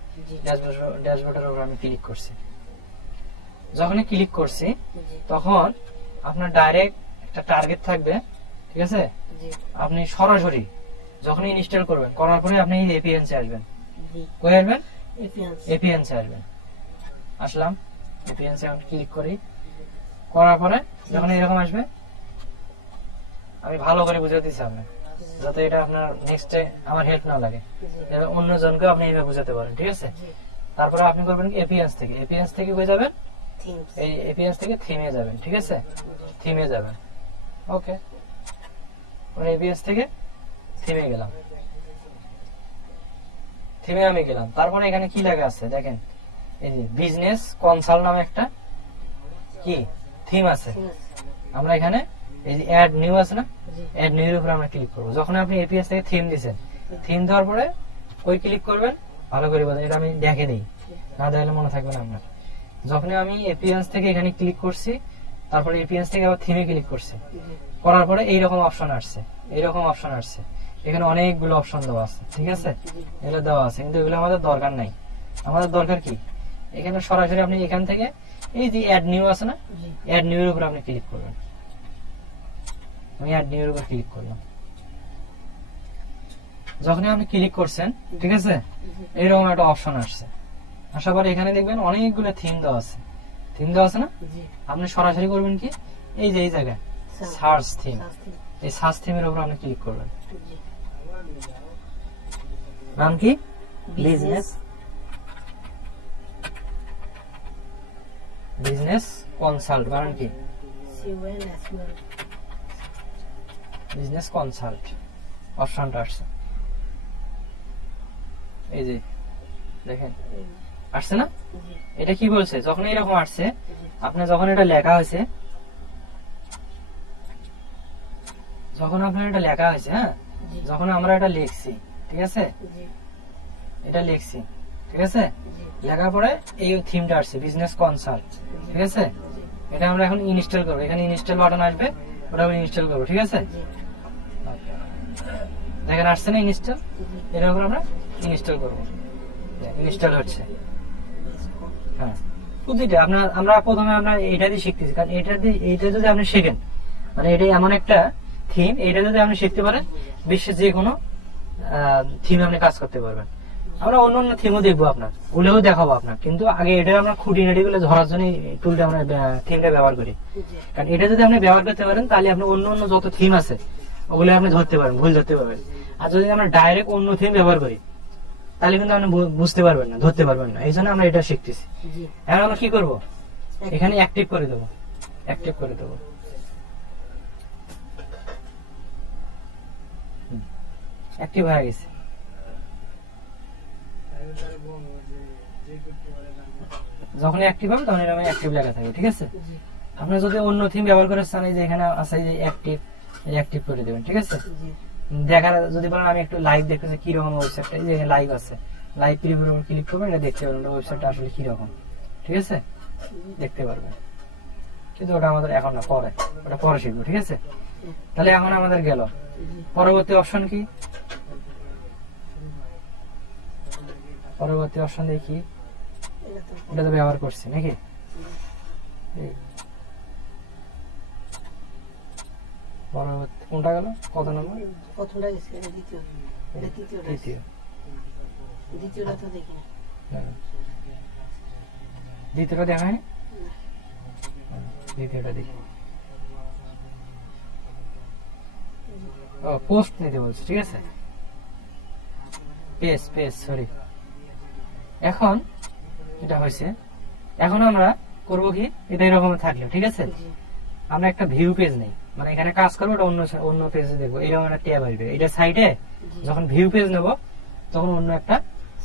ড্যাশবোর্ডের উপর আমি ক্লিক করছি। যখনই ক্লিক করছি তখন আপনার ডাইরেক্ট একটা টার্গেট থাকবে, ঠিক আছে। আপনি সরাসরি যখন ইনস্টল করবেন, করার পরে আপনি এপিএনসি আসবেন, কই আসবেন, এপিএনসি আসবেন। আসলাম, এপিএনসি এখন ক্লিক করি, করার পরে যখন এরকম আসবে, আমি ভালো করে বুঝাতে দিচ্ছি আপনার, যাতে এটা আপনার নেক্সটে আমার হেল্প না লাগে, অন্য জনকে আপনি এইভাবে বুঝাতে পারেন, ঠিক আছে। তারপরে আপনি করবেন কি, এপিএনস থেকে কই যাবেন, এই এপিএনস থেকে থিমে যাবেন, ঠিক আছে, থিমে যাবেন। ওকে, এপিএনস থেকে থিমে গেলাম, থিমে আমি গেলাম। তারপরে এখানে কি লেখা আছে দেখেন, এই যে বিজনেস কনসাল্ট নামে একটা কি থিম আছে। আমরা এখানে এই যে অ্যাড নিউ আছে না, অ্যাড নিউ এর উপর আমরা ক্লিক করব। যখন আপনি এপিএস থেকে থিম দিবেন, থিম দেওয়ার পরে ওই ক্লিক করবেন, ভালো করে বলেন, এটা আমি দেখে দিই, না দেখলে মনে থাকবে না আপনার। যখন আমি এপিএস থেকে এখানে ক্লিক করছি, তারপরে এপিএস থেকে আবার থিমে ক্লিক করছি, করার পরে এইরকম অপশন আসছে, এইরকম অপশন আসছে। এখানে অনেকগুলো অপশন দেওয়া আছে, ঠিক আছে, এগুলো দেওয়া আছে, কিন্তু এগুলো আমাদের দরকার নাই। আমাদের দরকার কি, এখানে সরাসরি আপনি এখান থেকে এই যে অ্যাড নিউ আছে না, অ্যাড নিউ এর উপর আপনি ক্লিক করবেন। আমি অ্যাড নিউ এর উপর ক্লিক করলাম। যখন আপনি ক্লিক করছেন, ঠিক আছে, এইরকম একটা অপশন আসছে। আসার পরে এখানে দেখবেন অনেকগুলো থিম দেওয়া আছে, থিম দেওয়া আছে না। আপনি সরাসরি করবেন কি, এই যে এই জায়গায় সার্চ থিম, এই সার্চ থিমের উপর আপনি ক্লিক করবেন। নাম কি, বিজনেস কনসাল্ট, কারণ কি বিজনেস কনসাল্ট অপশনটা আসছে, এই যে দেখেন আসছে না? জি এটা কি বলছে, যখন এরকম আসছে আপনার, যখন এটা লেখা হয়েছে, যখন আপনার এটা লেখা হয়েছে, হ্যাঁ, জি যখন আমরা এটা লিখছি, ঠিক আছে, জি এটা লিখছি, ঠিক আছে, জি লেখার পরে এই থিমটা আসছে বিজনেস কনসাল্ট, ঠিক আছে, জি এটা আমরা এখন ইনস্টল করবো, এখানে ইনস্টল বাটন আসবে, ওটা আমরা ইনস্টল করবো, ঠিক আছে, জি দেখেন আসছে না ইনস্টল, এটার উপর আমরা ইনস্টল করবো, ইনস্টল হচ্ছে, হ্যাঁ, প্রতিটা আপনার, আমরা প্রথমে আমরা এটা দিয়ে শিখতেছি, কারণ এইটা যদি আপনি শেখেন, মানে এটা এমন একটা থিম, এটা যদি আপনি শিখতে পারেন, বিশ্বের যে কোনো থিম আপনি কাজ করতে পারবেন। আমরা অন্য অন্য থিমও দেখবো আপনার, ওগুলোও দেখাবো আপনার, কিন্তু আগে এটা আমরা খুঁটিনাটি গুলো ধরার জন্য টুলটা আমরা থিমটা ব্যবহার করি, কারণ এটা যদি আপনি ব্যবহার করতে পারেন, তাহলে আপনি অন্য অন্য যত থিম আছে ওগুলো আপনি ধরতে পারবেন, ভুল ধরতে পারবেন। আর যদি আমরা ডাইরেক্ট অন্য থিম ব্যবহার করি, তাহলে কিন্তু আপনি বুঝতে পারবেন না, ধরতে পারবেন না, এই জন্য আমরা এটা শিখতেছি। জি এখন আমরা কি করবো, এখানে অ্যাক্টিভ করে দেবো, অ্যাক্টিভ করে দেবো, অ্যাক্টিভ হয়ে গেছে। যখন অ্যাক্টিভ হবে তখন এরকম অ্যাক্টিভ লেখা থাকবে, ঠিক আছে। জি আপনি যদি অন্য থিম ব্যবহার করে চান, এই যে এখানে আছে যে অ্যাক্টিভ, অ্যাক্টিভ করে দেবেন, ঠিক আছে। জি দেখার যদি বলেন আমি একটু লাইভ দেখতেছি কিরকম ওয়েবসাইটটা, এই যে লাইভ আছে, লাইভ প্রিভিউর উপর ক্লিক করবেন, এটা দেখতে পারবেন ওয়েবসাইটটা আসলে কিরকম, ঠিক আছে, দেখতে পারবেন। কিন্তু ওটা আমাদের এখন না, পরে, ওটা পরে শিখবো, ঠিক আছে। তাহলে এখন আমাদের গেল, পরবর্তী অপশন কি, পরবর্তী অপশন দেখি, এটা তো এটা তো ব্যবহার করছি নাকি, এই পরবর্তী কোনটা গেল, কত নম্বর, প্রথমটা গেছে, এটা দ্বিতীয়, এটা তৃতীয়টা তৃতীয়, দ্বিতীয়টা তো দেখি না। না। দ্বিতীয়টা দেখা হয়নি, দ্বিতীয়টা দেখি, ও পোস্ট নিতে বলছে, ঠিক আছে, পেজ, পেজ, সরি। এখন এটা হয়েছে, এখন আমরা করবো কি, এটা এরকম থাকলো, ঠিক আছে, জি আমরা একটা ভিউ পেজ নেই, মানে এখানে কাজ করবো, ওটা অন্য অন্য পেজে দেখবো, এরকম একটা ট্যাব আসবে, এটা সাইটে যখন ভিউ পেজ নেব, তখন অন্য একটা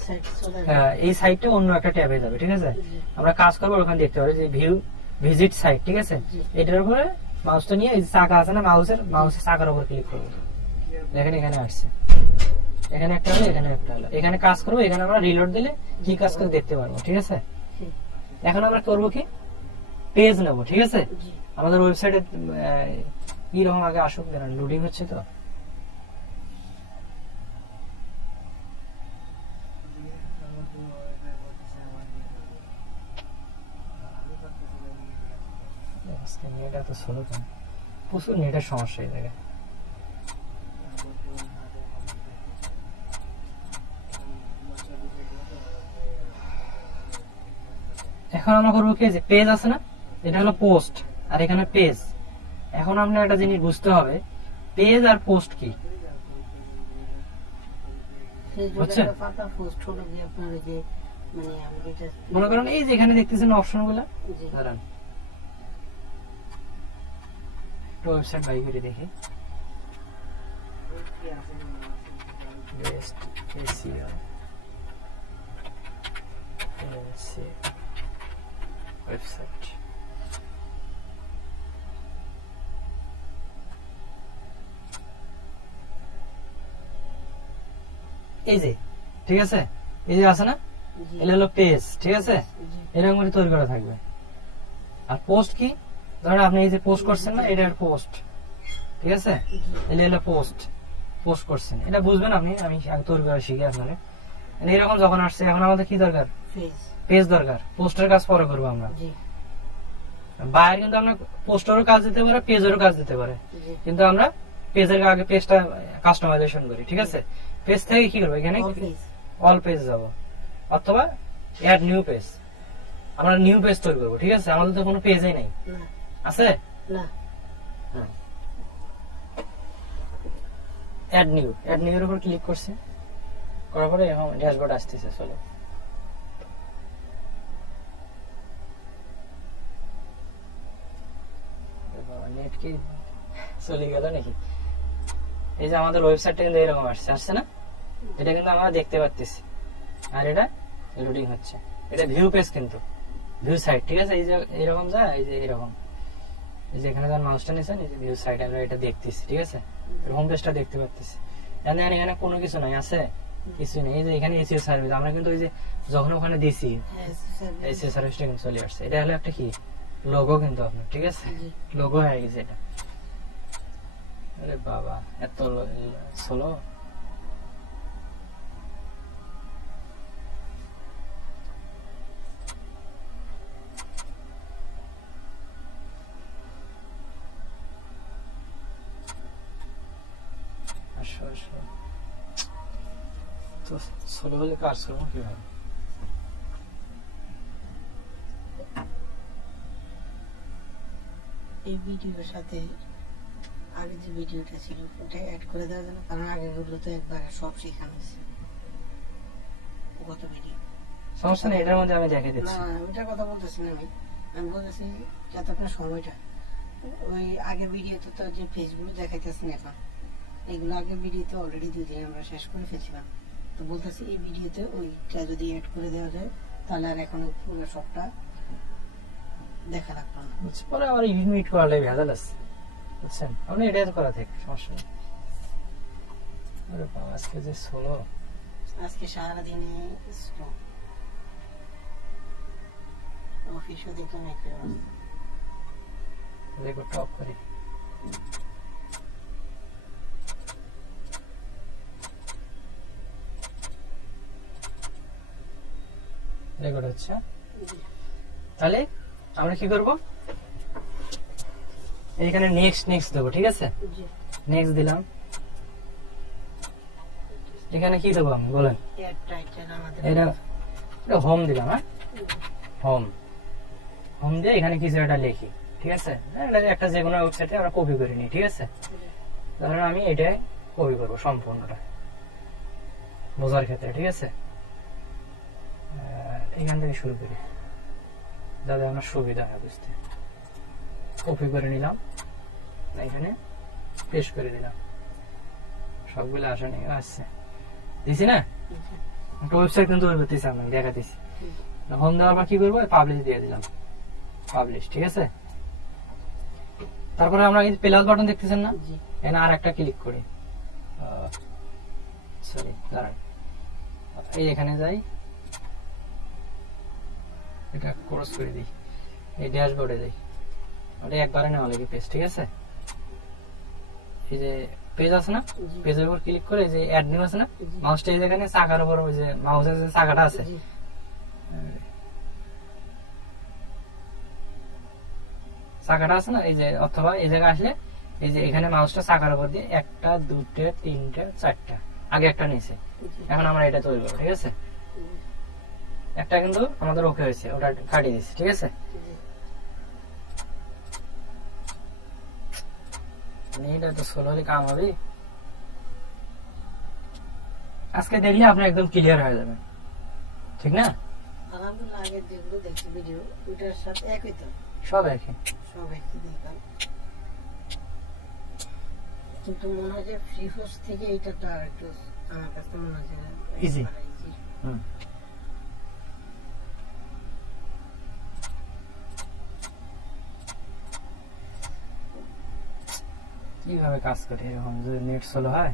সাইড চলে আসবে। এই সাইটটা অন্য একটা ট্যাবে যাবে, ঠিক আছে। জি আমরা কাজ করবো, ওখানে দেখতে পাবো যে ভিউ ভিজিট সাইট, ঠিক আছে, জি। এটার উপরে মাউসটা নিয়ে, এই যে চাকা আছে না, মাউসের চাকার উপর ক্লিক করবো, দেখেন এখানে আসছে, এখানে একটা হলো, এখানে একটা হলো, এখানে কাজ করবো, এখানে আমরা রিলোড দিলে কি কাজ করে দেখতে পারবো, ঠিক আছে। জি এখন আমরা করবো কি, পেজ নেবো, ঠিক আছে, জি আমাদের ওয়েবসাইটে কি রকম আগে আসুক, লোডিং হচ্ছে তো, আজকে নেট এত স্লো কেন, প্রচুর নেটের সমস্যা এই জায়গায়। এখন আমরা করবো কি, যে পেজ আছে না, এটা হলো পোস্ট, আর এখানে পেজ। এখন আপনার একটা জিনিস বুঝতে হবে, পেজ আর পোস্ট কি, ফেসবুকে বুঝছেন? একটা পাতা পোস্ট হলো যে আপনার ওই যে মানে আমি যেটা মনে করেন এই যে এখানে দেখতেছেন অপশন গুলা, জি দাঁড়ান একটু ওয়েবসাইট বাই করে দেখি, বেস্ট এসইও ওয়েবসাইট, এই যে, ঠিক আছে, এই যে আছে না, জি এটা হলো পেজ, ঠিক আছে, জি এরকম করে তৈরি করা থাকবে। আর পোস্ট কি, ধরেন আপনি এই যে পোস্ট করছেন না, এটা পোস্ট, ঠিক আছে, এটা হলো পোস্ট, পোস্ট করছেন, এটা বুঝবেন আপনি, আমি আগে তৈরি করা শিখে আপনাকে। এরকম যখন আসছে, এখন আমাদের কি দরকার, ফেস পেজ দরকার, পোস্টের কাজ পরে করবো আমরা। জি বাইরে কিন্তু আমরা পোস্টেরও কাজ দিতে পারে, পেজেরও কাজ দিতে পারে, জি কিন্তু আমরা পেজের আগে পেজটা কাস্টমাইজেশন করি, ঠিক আছে। পেজ থেকে কি করবো, এখানে অল ফেস অল পেজ যাব, অথবা অ্যাড নিউ পেজ, আমরা নিউ পেজ তৈরি করবো, ঠিক আছে, আমাদের তো কোনো পেজই নাই, না আছে, না অ্যাড নিউ, অ্যাড নিউ এর উপর ক্লিক করছি, করার পরে এখন ড্যাশবোর্ড আসতেছে, চলো নেট কি চলে গেল নাকি, এই যে আমাদের ওয়েবসাইটটা কিন্তু এরকম আসছে না, এটা কিন্তু আমরা দেখতে পাচ্ছি, আর এটা লোডিং হচ্ছে। এটা ভিউ পেজ কিন্তু ভিউ সাইট, ঠিক আছে। এই যে এরকম যায়, এই যে এরকম, এই যে এখানে যার মাউসটা নিয়েছেন, এই যে ভিউ সাইট, আমরা এটা দেখতেছি, ঠিক আছে। হোম পেজটা দেখতে পাচ্ছি। জানেন এখানে কোনো কিছু নাই, আছে কিছু নেই। এই যে এখানে এসিও সার্ভিস, আমরা কিন্তু ওই যে যখন ওখানে দিছি এসিও সার্ভিসটা কিন্তু চলে আসছে। এটা হলো একটা কি লোগো কিন্তু আপনার, ঠিক আছে, লোগো হয়ে গেছে এটা। আরে বাবা এত স্লো। তো স্লো হলে কাজ করবো কিভাবে? এই ভিডিওর সাথে আগে যে ভিডিওটা ছিল ওটা অ্যাড করে দেওয়া যাবে, কারণ আগেগুলো তো একবারে সব শেখানো হয়েছে। কত ভিডিও সমস্যা নেই, এটার মধ্যে আমি দেখে না, দিচ্ছি। ওইটার কথা বলতেছি না, আমি বলতেছি যাতে আপনার সময়টা ওই আগের ভিডিওতে তো যে পেজগুলো দেখাইতেছেন এখন, এগুলো আগের ভিডিওতে অলরেডি 2 দিন আমরা শেষ করে ফেলছিলাম। তো বলতেছি এই ভিডিওতে ওইটা যদি অ্যাড করে দেওয়া যায় তাহলে আর এখন পুরো সবটা দেখা লাগবে না। পরে আমার ইউনিট করাটাই ভেজাল আছে, বুঝছেন। আপনি এটা করা থেকে সমস্যা নেই। আরে বাবা আজকে যে স্লো, আজকে সারাদিনে স্লো। অফিসও দেখলাম একই অবস্থা। রেকর্ডটা অফ করি। রেকর্ড হচ্ছে। তাহলে আমরা কি করব, এইখানে নেক্সট দেবো, ঠিক আছে। নেক্সট দিলাম, এখানে কি দেবো আমি বলেন? এটা হোম দিলাম, হ্যাঁ হোম দিয়ে এখানে কিছু একটা লিখি, ঠিক আছে। এটা একটা যে কোনো ওয়েবসাইটে আমরা কপি করে নিই, ঠিক আছে। তাহলে আমি এটা কপি করবো সম্পূর্ণটা বোঝার ক্ষেত্রে, ঠিক আছে। এখান থেকে শুরু করি যাতে আমার সুবিধা হয় বুঝতে। কপি করে নিলাম, এখানে পেস্ট করে দিলাম, সবগুলো আসা নিয়ে আসছে, দিছি না। একটা ওয়েবসাইট কিন্তু করতেছি, আমি দেখাতেছি। হোম দেওয়ার পর কি করবো, পাবলিশ দিয়ে দিলাম, পাবলিশ, ঠিক আছে। তারপরে আমরা কিন্তু প্লাস বাটন দেখতেছেন না, এখানে আর একটা ক্লিক করি, সরি দাঁড়ান, এই এখানে যাই, এটা ক্রস করে দিই, এই ড্যাশবোর্ডে যাই, ওটা একবারে নেওয়া লাগে পেজ, ঠিক আছে। এই যে পেজ আছে না, পেজের উপর ক্লিক করে যে অ্যাড নিউ আছে না, মাউসটা এই যেখানে চাকার উপর, ওই যে মাউসের যে চাকাটা আছে, চাকাটা আছে না, এই যে অথবা এই জায়গায় আসলে এই যে এখানে মাউসটা চাকার উপর দিয়ে 1টা 2টা 3টা 4টা, আগে একটা নিয়েছে, এখন আমরা এটা তৈরি করবো, ঠিক আছে। একটা কিন্তু আমাদের ওকে হয়েছে, ওটা কাটিয়ে দিচ্ছি, ঠিক আছে। এটা তো স্লো হলে কাম হবে। আজকে দেখলে আপনি একদম ক্লিয়ার হয়ে যাবেন, ঠিক না। আলহামদুলিল্লাহ আগে যেগুলো দেখছি ভিডিও ওইটার সাথে একই তো, সব একই দেখলাম। কিন্তু মনে হয় যে ফ্রি ফোর্স থেকে এইটা একটু আমার কাছে মনে হয় ইজি। কিভাবে কাজ করে এরকম যদি নেট স্লো হয়?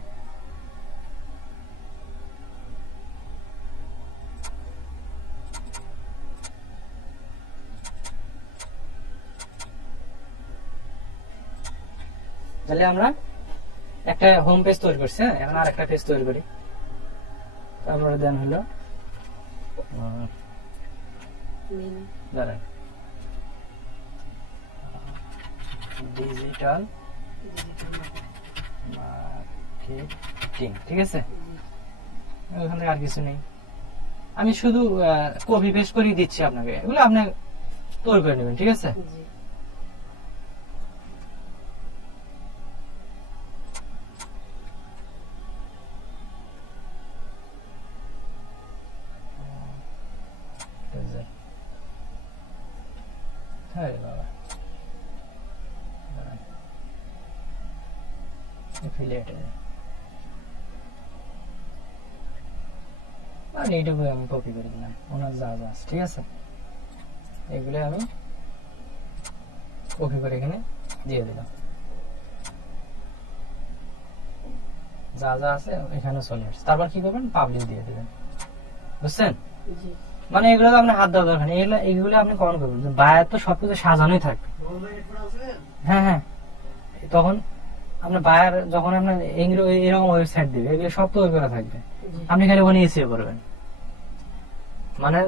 তাহলে আমরা একটা হোম পেজ তৈরি করছি, হ্যাঁ, এখন আর একটা পেজ তৈরি করি। তারপরে দেন হলো দাঁড়ান, ডিজিটাল মার্কেটিং, ঠিক আছে। ওখানে আর কিছু নেই, আমি শুধু কপি পেস্ট করে দিচ্ছি আপনাকে, এগুলো আপনি তৈরি করে নেবেন, ঠিক আছে। হ্যাঁ বাবা, এফিলিয়েট আর এইটুকু আমি কপি করে দিলাম ওনার যা যা আছে, ঠিক আছে, এগুলো আমি কপি করে এখানে দিয়ে দিলাম, যা যা আছে এখানে চলে আসছে। তারপর কি করবেন, পাবলিশ দিয়ে দিবেন, বুঝছেন? মানে এগুলো তো আপনার হাত দেওয়া দরকার নেই, এগুলো আপনি কখন করবেন, বায়ার তো সবকিছু সাজানোই থাকবে। হ্যাঁ হ্যাঁ, তখন আপনার বায়ার যখন আপনার এরকম ওয়েবসাইট দিবে, এগুলো সব তো ওই করা থাকবে, আপনি খালি ওখানে এসিও করবেন। মানে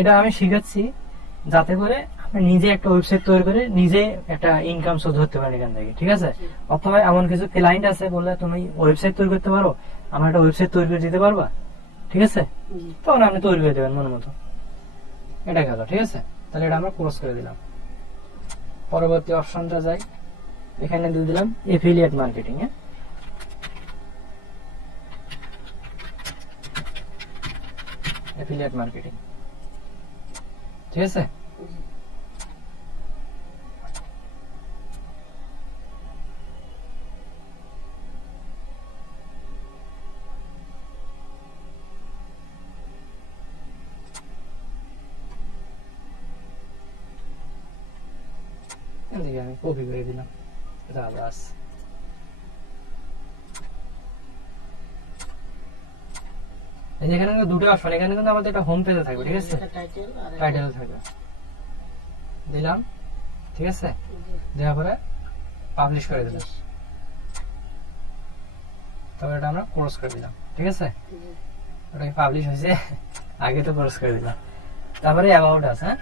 এটা আমি শিখাচ্ছি যাতে করে আপনি নিজে একটা ওয়েবসাইট তৈরি করে নিজে একটা ইনকাম সোর্স ধরতে পারেন এখান থেকে, ঠিক আছে? অথবা এমন কিছু ক্লায়েন্ট আছে বললে তুমি ওয়েবসাইট তৈরি করতে পারো, আমার একটা ওয়েবসাইট তৈরি করে দিতে পারবা, ঠিক আছে, তখন আপনি তৈরি করে দেবেন মনের মতো। এটা গেল, ঠিক আছে? তাহলে এটা আমরা ক্লোজ করে দিলাম। পরবর্তী অপশনটা যাই, এখানে দিয়ে দিলাম এফিলিয়েট মার্কেটিং। এফিলিয়েট মার্কেটিং, ঠিক আছে? এদিকে আমি কপি করে দিলাম, রাবাস। এখানে দুটো অপশন, এখানে কিন্তু আমাদের একটা হোম পেজে থাকবে, ঠিক আছে, টাইটেল থাকবে, দিলাম, ঠিক আছে, দেওয়ার পরে পাবলিশ করে দিলাম, তবে এটা আমরা ক্লোজ করে দিলাম, ঠিক আছে, ওটা পাবলিশ হয়েছে, আগে তো ক্লোজ করে দিলাম। তারপরে অ্যাবাউট আস, হ্যাঁ,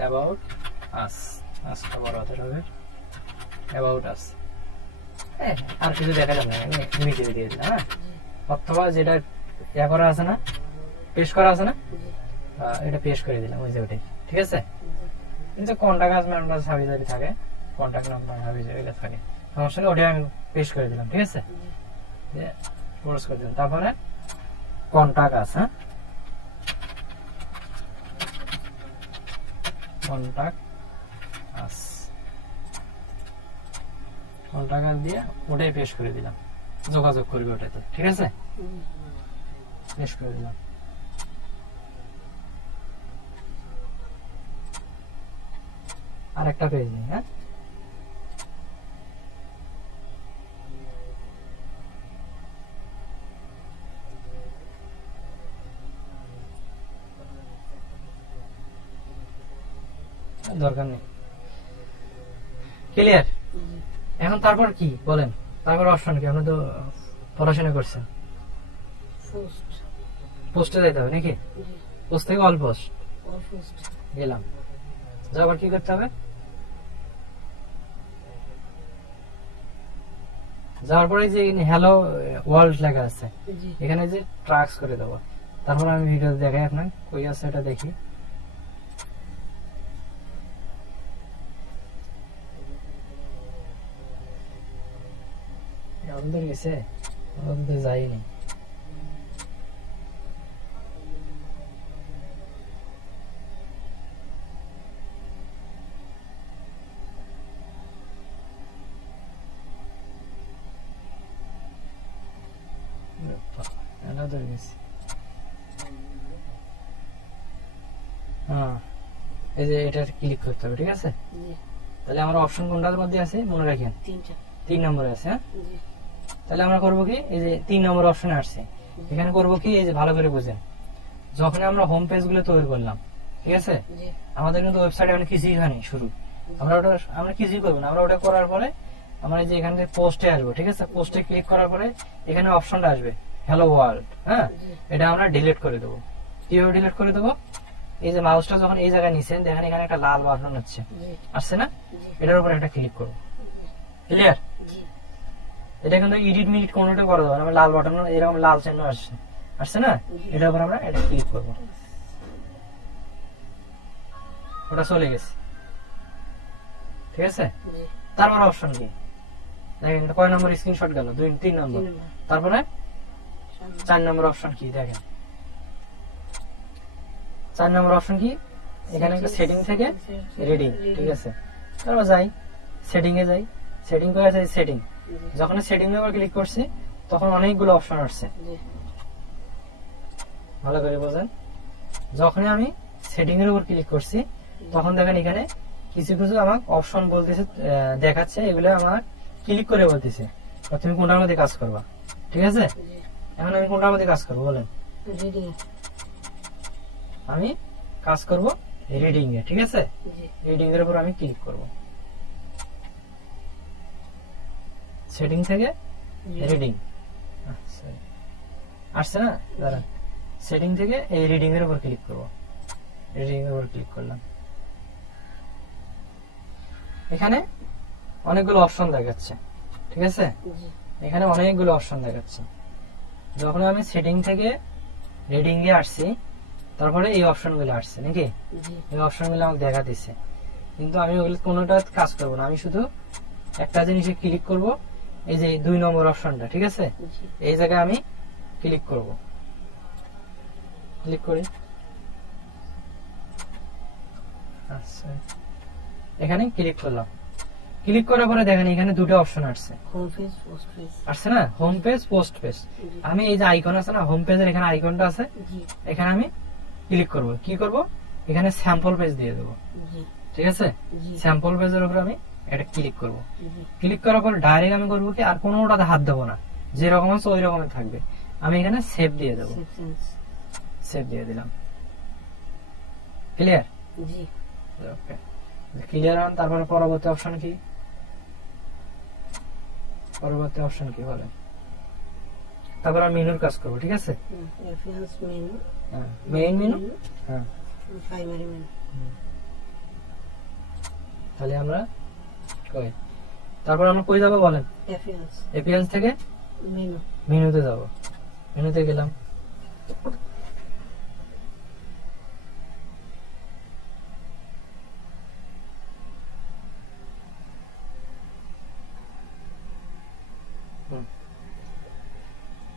অ্যাবাউট আস, আসটা বড় হতে হবে, অ্যাবাউট আস। হ্যাঁ, আর কিছু দেখা যাবে না, আমি নিচে দিয়ে দিলাম। হ্যাঁ, অথবা যেটা ইয়া করা আছে না, পেস্ট করা আছে না, এটা পেস্ট করে দিলাম, ওই যে ওটাই, ঠিক আছে। কিন্তু কন্টাক্ট আস নাম্বার হাবিজাবি থাকে, কন্টাক্ট নাম্বার হাবিজাবি থাকে, সমস্যা নেই, ওটা আমি পেস্ট করে দিলাম, ঠিক আছে, ক্লোজ করে দিলাম। তারপরে কন্টাক্ট আস, হ্যাঁ, কন্টাক্ট আস, কন্টাক্ট আস দিয়ে ওটাই পেস্ট করে দিলাম, যোগাযোগ করবে ওটাতে, ঠিক আছে, পেস্ট করে দিলাম। আর একটা পেজ নেই, হ্যাঁ, দরকার নেই, ক্লিয়ার? এখন তারপর কি বলেন, তারপর অপশন কি? আপনি তো পড়াশোনা করছেন, পোস্টে যাইতে হবে নাকি? পোস্ট থেকে অল পোস্ট গেলাম, যাবার কি করতে হবে, যাওয়ার পরে যে হ্যালো ওয়ার্ল্ড লেখা আছে, এখানে যে ট্রাক্স করে দেবো। তারপর আমি ভিডিও দেখাই আপনার কই আছে, এটা দেখি। আমাদের গেছে, আমাদের যাইনি, এই যে এটা ক্লিক করতে হবে, ঠিক আছে। তাহলে আমরা অপশন কোনটার মধ্যে আছে মনে রাখেন, 3 নম্বরে আছে। হ্যাঁ, তাহলে আমরা করবো কি, এই যে 3 নম্বর অপশনে আসছে, এখানে করবো কি, এই যে ভালো করে বুঝেন, যখন আমরা হোম পেজ গুলো তৈরি করলাম, ঠিক আছে, আমাদের কিন্তু ওয়েবসাইটে আমরা কিছুই জানি শুরু, আমরা কিছুই করবো না, আমরা ওটা করার পরে আমরা যে এখান থেকে পোস্টে আসবো, ঠিক আছে, পোস্টে ক্লিক করার পরে এখানে অপশনটা আসবে হ্যালো ওয়ার্ল্ড। হ্যাঁ, এটা আমরা ডিলিট করে দেবো। কিভাবে ডিলিট করে দেবো, এই যে মাউসটা যখন এই জায়গায় নিছেন, দেখেন এখানে একটা লাল বাটন হচ্ছে, আসছে না, এটার উপর একটা ক্লিক করবো, ক্লিয়ার? এটা কিন্তু এডিট মিডিট কোনোটা করা যাবে না, লাল বাটন এরকম লাল চিহ্ন আসছে না, এটার উপর আমরা এটা ক্লিক করবো, ওটা চলে গেছে, ঠিক আছে। তারপর অপশন কি দেখেন, কয় নম্বর স্ক্রিনশট গেল, 3 নম্বর। তারপরে 4 নম্বর অপশন কি দেখেন, 4 নম্বর অপশন কি, এখানে একটা সেটিং থেকে রিডিং, ঠিক আছে। তারপর যাই সেটিং এ, যাই সেটিং করে আছে, সেটিং, যখন সেটিং এ ক্লিক করছি তখন অনেকগুলো অপশন আসছে, ভালো করে বোঝেন। যখনই আমি সেটিং এর উপর ক্লিক করছি তখন দেখেন এখানে কিছু কিছু আমার অপশন বলতেছে, দেখাচ্ছে, এগুলো আমার ক্লিক করে বলতেছে তুমি কোনটার মধ্যে কাজ করবা। ঠিক আছে, জি এখন আমি কোনটার মধ্যে কাজ করবো বলেন? রিডিং। আমি কাজ করব রিডিং এ। ঠিক আছে, জি রিডিং এর উপর আমি ক্লিক করব। সেটিং থেকে রিডিং আসছে না, দাঁড়ান, সেটিং থেকে এই রিডিং এর উপর ক্লিক করব। রিডিং এর উপর ক্লিক করলাম, এখানে অনেকগুলো অপশন দেখাচ্ছে। ঠিক আছে, জি এখানে অনেকগুলো অপশন দেখাচ্ছে। যখন আমি সেটিং থেকে রিডিং এ আসছি তারপরে এই অপশন গুলো আসছে নাকি, জি এই অপশন গুলো আমাকে দেখা দিচ্ছে, কিন্তু আমি ওগুলো কোনোটা কাজ করবো না। আমি শুধু একটা জিনিসে ক্লিক করব, এই যে 2 নম্বর অপশনটা। ঠিক আছে, জি এই জায়গায় আমি ক্লিক করব। ক্লিক করি, আচ্ছা এখানে ক্লিক করলাম। ক্লিক করার পরে দেখেন এখানে দুটো অপশন আসছে, হোম পেজ পোস্ট পেজ। আসছে না, হোম পেজ পোস্ট পেজ। আমি এই যে আইকন আছে না হোম পেজের, এখানে আইকনটা আছে, জি এখানে আমি ক্লিক করব। কি করব, এখানে স্যাম্পল পেজ দিয়ে দেবো। জি ঠিক আছে, জি স্যাম্পল পেজের উপর আমি এটা ক্লিক করব। জি ক্লিক করার পর ডাইরেক্ট আমি করবো কি, আর কোনোটাতে হাত দেবো না, যেরকম আছে ওই রকমের থাকবে। আমি এখানে সেভ দিয়ে দেবো, সেকশনস। সেভ দিয়ে দিলাম। ক্লিয়ার? জি ওকে, ক্লিয়ার হন। তারপরে পরবর্তী অপশন কি, পরবর্তী অপশন কি বলে? তারপর আমি মেনুর কাজ করবো। ঠিক আছে, রেফারেন্স মেনু, মেইন মেনু, হ্যাঁ প্রাইমারি মেনু। তাহলে আমরা কই, তারপর আমরা কই যাবো বলেন? রেফারেন্স এপিএস থেকে মেনু। মেনুতে যাব। মেনুতে গেলাম,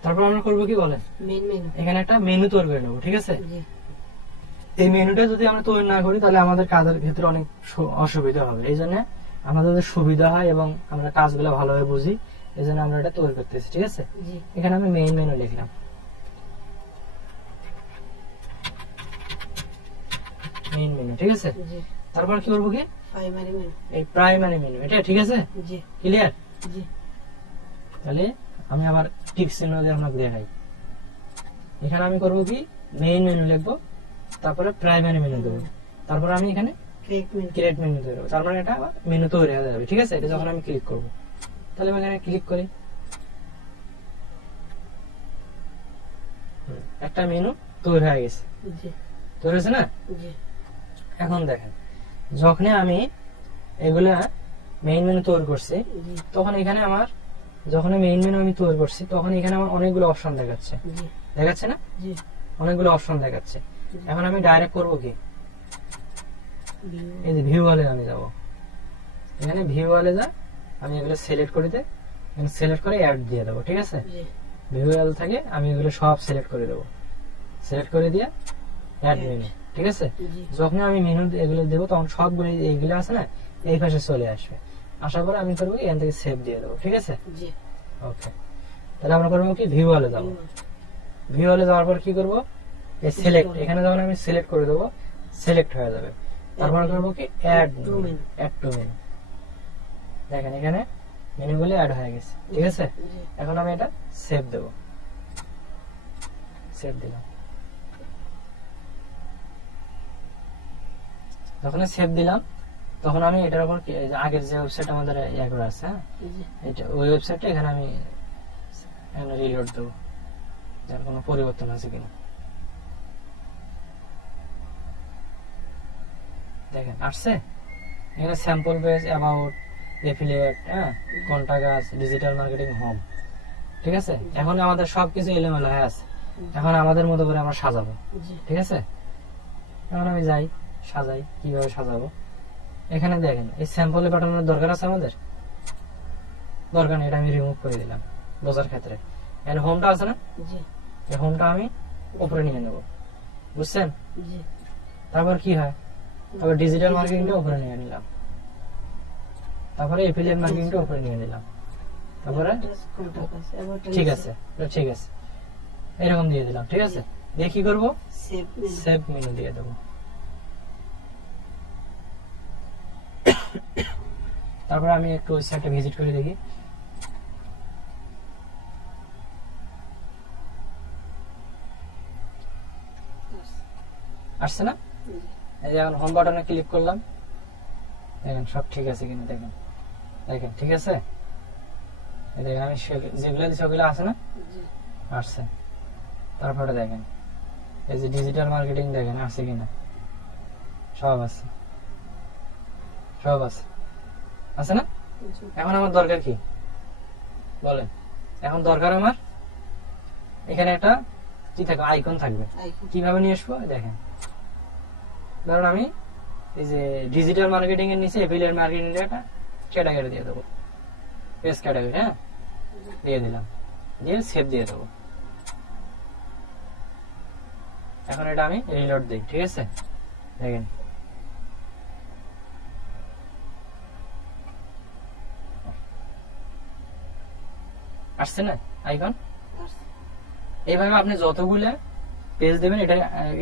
তারপর আমরা করবো কি বলেন? Main menu. এখানে একটা মেনু তৈরি করে নেবো। ঠিক আছে, জি এই মেনুটা যদি আমরা তৈরি না করি তাহলে আমাদের কাজের ক্ষেত্রে অনেক অসুবিধা হবে। এই জন্য আমাদের সুবিধা হয় এবং আমরা কাজগুলো ভালোভাবে বুঝি, এই জন্য আমরা এটা তৈরি করতেছি। ঠিক আছে, জি এখানে আমি মেইন মেনু লিখলাম, মেইন মেনু। ঠিক আছে, জি তারপর কি করবো কি, প্রাইমারি মেনু। এই প্রাইমারি মেনু, এটা ঠিক আছে, জি ক্লিয়ার? জি তাহলে আমি আবার টিক চিহ্ন দিয়ে আপনাকে দেখাই। এখানে আমি করবো কি, মেইন মেনু লিখবো, তারপরে প্রাইমারি মেনু দেবো, তারপরে আমি এখানে ক্রিয়েট মেনু। ক্রিয়েট মেনু তৈরি হবে, তারপরে এটা আবার মেনু তৈরি হয়ে যাবে। ঠিক আছে, এটা যখন আমি ক্লিক করব, তাহলে আমি এখানে ক্লিক করি, একটা মেনু তৈরি হয়ে গেছে। জি তৈরি হয়েছে না? জি এখন দেখেন, যখন আমি এগুলা মেইন মেনু তৈরি করছি জি তখন এখানে আমার, যখন মেইন মেনু আমি তৈরি করছি তখন এখানে আমার অনেকগুলো অপশন দেখাচ্ছে, জি দেখাচ্ছে না, জি অনেকগুলো অপশন দেখাচ্ছে। এখন আমি ডাইরেক্ট করবো কি, ভিউ। এই যে ভিউ ওয়ালে আমি যাব, এখানে ভিউ ওয়ালে যা আমি এগুলো সিলেক্ট করে দিই, সিলেক্ট করে অ্যাড দিয়ে দেবো। ঠিক আছে, জি ভিউ ওয়াল থেকে আমি এগুলো সব সিলেক্ট করে দেবো, সিলেক্ট করে দিয়ে অ্যাড মেনু। ঠিক আছে, জি যখন আমি মেনু এগুলো দেবো তখন সবগুলো এইগুলো আছে না এই পাশে চলে আসবে, আসার পরে আমি করবো এখান থেকে সেভ দিয়ে দেবো। ঠিক আছে, জি ওকে, তাহলে আমরা করবো কি, ভিউ ওয়ালে যাবো। ভিউ ওয়ালে যাওয়ার পর কি করবো, এই সিলেক্ট, এখানে যখন আমি সিলেক্ট করে দেবো সিলেক্ট হয়ে যাবে। তারপর করবো কি, add to menu, add to menu. দেখেন এখানে মেনুগুলো অ্যাড হয়ে গেছে। ঠিক আছে, জি এখন আমি এটা সেভ দেবো, সেভ দিলাম। যখন সেভ দিলাম তখন আমি এটার উপর আগের যে ওয়েবসাইট আমাদের ইয়ে করা আছে, হ্যাঁ জি এটা ওই ওয়েবসাইটটা এখানে আমি রিলোড দেবো, যার কোনো পরিবর্তন আছে কিনা। দেখেন আসছে, এখানে স্যাম্পল পেজ, অ্যাবাউট, এফিলিয়েট, হ্যাঁ, কন্টাক্ট, ডিজিটাল মার্কেটিং, হোম। ঠিক আছে, এখন আমাদের সবকিছু এলোমেলো হয়ে আছে, এখন আমাদের মতো করে আমরা সাজাবো। জি ঠিক আছে, এখন আমি যাই সাজাই, কিভাবে সাজাবো। এখানে দেখেন এই স্যাম্পলে পাঠানোর দরকার আছে আমাদের, দরকার নেই, এটা আমি রিমুভ করে দিলাম বোঝার ক্ষেত্রে। এর হোমটা আছে না, জি এই হোমটা আমি উপরে নিয়ে নেবো, বুঝছেন? জি তারপর কি হয়, তারপর ডিজিটাল মার্কেটিংটা উপরে নিয়ে নিলাম, তারপরে এফিলিয়েট মার্কেটিংটা উপরে নিয়ে নিলাম, তারপরে ঠিক আছে, ঠিক আছে, এরকম দিয়ে দিলাম। ঠিক আছে, দিয়ে কি করবো, সেভ সেভ মেনু দিয়ে দেবো। তারপর আমি একটু ওই সাইটটা ভিজিট করে দেখি। আসছে না? এই যে এখন হোম বাটনে ক্লিক করলাম, দেখেন সব ঠিক আছে কিনা, দেখেন দেখেন ঠিক আছে। এই দেখেন আমি যেগুলো দিচ্ছি ওগুলো আছে না, আসছে। তারপরে দেখেন এই যে ডিজিটাল মার্কেটিং দেখেন আছে কিনা, সব আছে, সব আছে, আছে না? এখন আমার দরকার কি বলেন, এখন দরকার আমার এখানে একটা কি থাকবে, আইকন থাকবে। কিভাবে নিয়ে আসবো দেখেন, ধরুন আমি এই যে ডিজিটাল মার্কেটিং এর নিচে এফিলিয়েট মার্কেটিং এর একটা ক্যাটাগরি দিয়ে দেবো, পেজ ক্যাটাগরি, হ্যাঁ দিয়ে দিলাম, দিয়ে সেভ দিয়ে দেবো। এখন এটা আমি রিলোড দিই, ঠিক আছে, দেখেন আসছে না আইকন। এইভাবে আপনি যতগুলো পেজ দেবেন,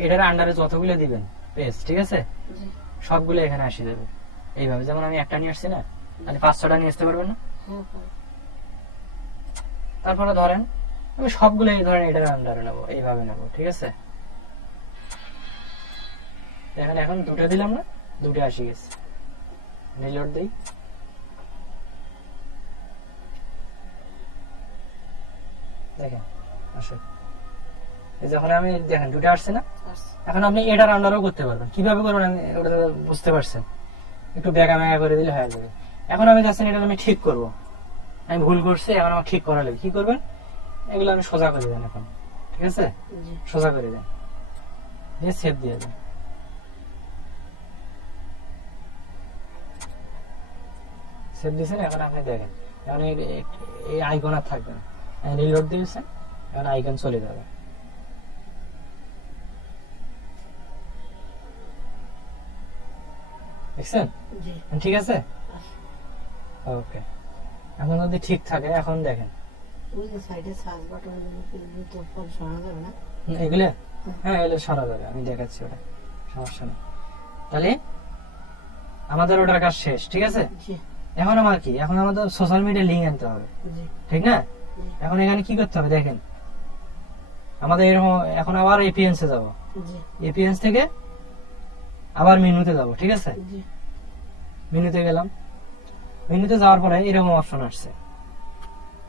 এটার আন্ডারে যতগুলো দিবেন পেজ, ঠিক আছে, সবগুলো এখানে আসি যাবে এইভাবে। যেমন আমি একটা নিয়ে আসছি না, মানে 5-6টা নিয়ে আসতে পারবেন না? তারপরে ধরেন আমি সবগুলো এই ধরেন এটার আন্ডারে নেবো, এইভাবে নেবো, ঠিক আছে। দেখেন এখন 2টা দিলাম না, 2টা আসি গেছে। রিলোড দিই, দেখেন আসে। যখন আমি দেখেন 2টা আসছে না, এখন আপনি এটার আন্ডারও করতে পারবেন। কিভাবে করবেন আমি ওটা বুঝতে পারছেন, একটু বেগা মেগা করে দিলে হয়ে যাবে। এখন আমি যাচ্ছেন এটা আমি ঠিক করব, আমি ভুল করছি, এখন আমার ঠিক করা লাগবে। কি করবেন, এগুলো আমি সোজা করে দেন এখন, ঠিক আছে, সোজা করে দেন, দিয়ে সেভ দিয়ে দেন। সেভ দিয়েছেন, এখন আপনি দেখেন এখন এই আইকন আর থাকবে না, রিলোড দিয়েছেন, এখন আইকন চলে যাবে। দেখছেন, ঠিক আছে, ওকে। এখন যদি ঠিক থাকে, এখন দেখেন এগুলো, হ্যাঁ এগুলো সরা যাবে, আমি দেখাচ্ছি, ওটা সমস্যা নেই। তাহলে আমাদের ওটার কাজ শেষ, ঠিক আছে। এখন আমার কি, এখন আমাদের সোশ্যাল মিডিয়া লিঙ্ক আনতে হবে, ঠিক না? এখন এখানে কি করতে হবে দেখেন, আমাদের এরকম এখন আবার এপিএনস এ যাবো, এপিএনস থেকে আবার মেনুতে যাব, ঠিক আছে। মেনুতে গেলাম, মেনুতে যাওয়ার পরে এরকম অপশন আসছে,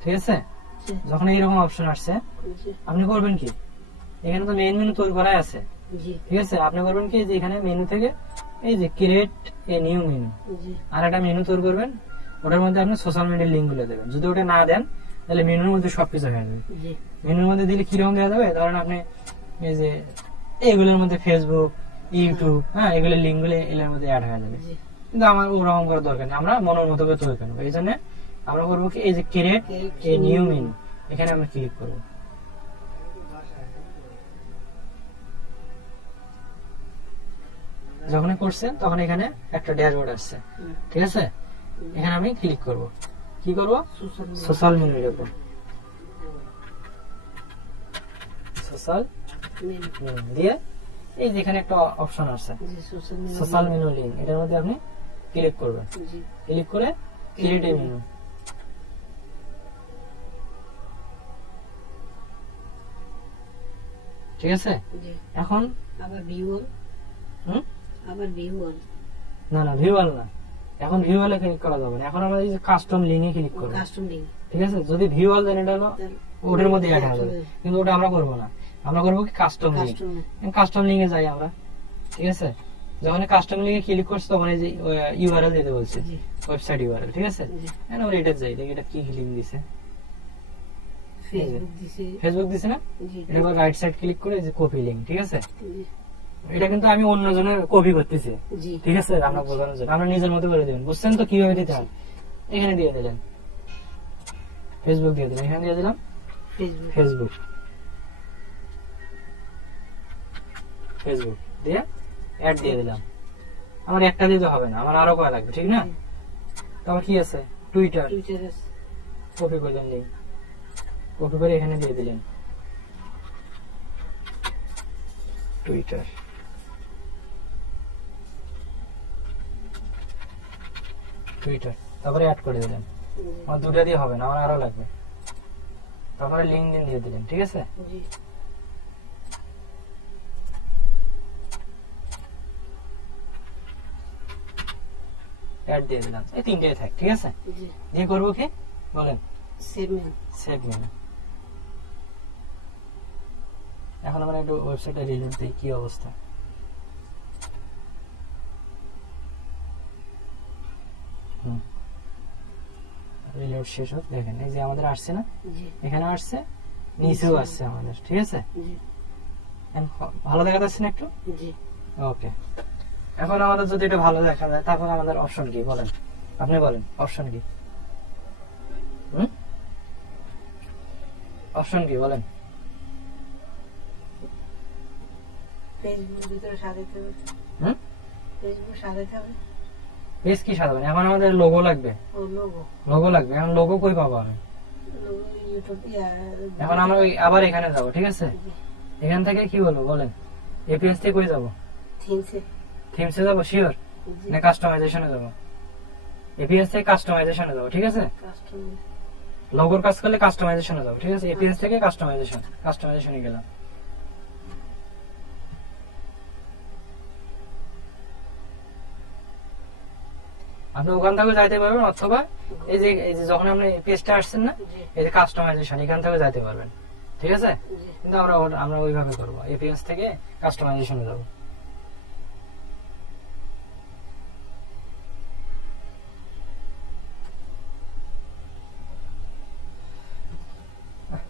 ঠিক আছে। যখন এইরকম অপশন আসছে, আপনি করবেন কি, এখানে তো মেইন মেনু তৈরি করাই আছে, ঠিক আছে। আপনি করবেন কি, যে এখানে মেনু থেকে এই যে ক্রিয়েট এ নিউ মেনু, আর একটা মেনু তৈরি করবেন, ওটার মধ্যে আপনি সোশ্যাল মিডিয়ার লিঙ্ক গুলো দেবেন। যদি ওটা না দেন তাহলে মেনুর মধ্যে সবকিছু হয়ে যাবে। মেনুর মধ্যে দিলে কিরকম দেওয়া যাবে, ধরেন আপনি এই যে এগুলোর মধ্যে ফেসবুক, ইউটিউব, হ্যাঁ এগুলোর লিঙ্ক গুলো এগুলোর মধ্যে অ্যাড হয়ে যাবে। কিন্তু আমার ওরকম করার দরকার নেই, আমরা মনের মতো করে তৈরি করবো। এই জন্য আমরা করবো কি, এই যে ক্রিয়েট এ নিউ মেনু, এখানে আমরা ক্লিক করবো। যখন করছেন তখন এখানে একটা ড্যাশবোর্ড আসছে, ঠিক আছে। এখানে আমি ক্লিক করব, কি করব, সোশ্যাল মেনুর উপর, সোশ্যাল দিয়ে এই যেখানে একটা অপশন আছে সোশ্যাল মেনু লিঙ্ক, এটার মধ্যে আপনি ক্লিক করবেন। ক্লিক করে ক্রিয়েট এ মেনু, ঠিক আছে। এখন আবার ভিউ অল, আবার ভিউ অল, না না ভিউ অল না, এখন ভিউ অলে ক্লিক করা যাবে না। এখন আমরা এই যে কাস্টম লিঙ্কে ক্লিক করব, কাস্টম লিঙ্ক, ঠিক আছে। যদি ভিউ অল দেন এটা হলো ওটার মধ্যে অ্যাড হয়ে যাবে, কিন্তু ওটা আমরা করব না, আমরা করব কি কাস্টম লিঙ্ক। কাস্টম লিঙ্কে যাই আমরা, ঠিক আছে। যখন কাস্টম লিঙ্কে ক্লিক করছি তখন এই যে ইউআরএল দিতে বলছে, ওয়েবসাইট ইউআরএল, ঠিক আছে। এখন আমরা এটা যাই, দেখি এটা কি লিঙ্ক দিছে, ফেসবুক দিছে না, এটা আবার রাইট সাইড ক্লিক করে যে কপি লিঙ্ক, ঠিক আছে। এটা কিন্তু আমি অন্যজনের কপি করতেছি, ঠিক আছে, আমরা বোঝানোর জন্য। আমরা নিজের মতো করে দেবেন, বুঝছেন তো কিভাবে দিতে হয়। এখানে দিয়ে দিলেন ফেসবুক, দিয়ে দিলাম, এখানে দিয়ে দিলাম ফেসবুক, ফেসবুক দিয়ে অ্যাড দিয়ে দিলাম। আমার একটা দিতে হবে না, আমার আরো করা লাগবে, ঠিক না। তারপর কি আছে, টুইটার, কপি করলেন লিঙ্ক, কপি করে এখানে দিয়ে দিলেন, টুইটার, টুইটার, তারপরে অ্যাড করে দিলেন। আমার দুটো দিয়ে হবে না, আমার আরো লাগবে। তারপরে লিঙ্কডইন দিয়ে দিলেন, ঠিক আছে। জি অ্যাড দিয়ে দিলাম, এই তিনটেই থাক, ঠিক আছে। জি দিয়ে করবো কি বলেন, সেভ মেল। Save menu. এখন আমরা একটু ওয়েবসাইটে রিলোড দিই, কি অবস্থা। রিলোড শেষ হোক, দেখেন এই যে আমাদের আসছে না, জি এখানে আসছে, নিচেও আসছে আমাদের, ঠিক আছে। জি এখন ভালো দেখা যাচ্ছে না একটু? জি ওকে, এখন আমাদের যদি এটা ভালো দেখা যায়, তারপর আমাদের অপশন কি বলেন, আপনি বলেন অপশন কি? অপশন কি বলেন? ফেসবুক ভিতরে সাজাতে হবে। হুম, ফেসবুক সাজাতে হবে। পেজ কি সাজাবেন? এখন আমাদের লোগো লাগবে, ও লোগো। লোগো লাগবে। এখন লোগো কই পাবো আমি? লোগো ইউটিউব এখন আমরা আবার এখানে যাব, ঠিক আছে। এখান থেকে কি বলবো বলেন, এপিএস থেকে কই যাব? থিমসে। থিমসে যাব শিওর, জি না কাস্টমাইজেশনে যাব? এপিএস থেকে কাস্টমাইজেশনে যাব, ঠিক আছে। কাস্টমার। লোগোর কাজ করলে কাস্টমাইজেশনে যাব, ঠিক আছে। এপিএস থেকে কাস্টমাইজেশনে গেলাম। আপনি ওখান থেকে যাইতে পারবেন, অথবা এই যে যখন আপনি পেজটা আসছেন না, জি এই যে কাস্টমাইজেশন, এখান থেকে যাইতে পারবেন, ঠিক আছে। জি কিন্তু আমরা ওইভাবে করবো, এপিএস থেকে কাস্টমাইজেশনে যাব।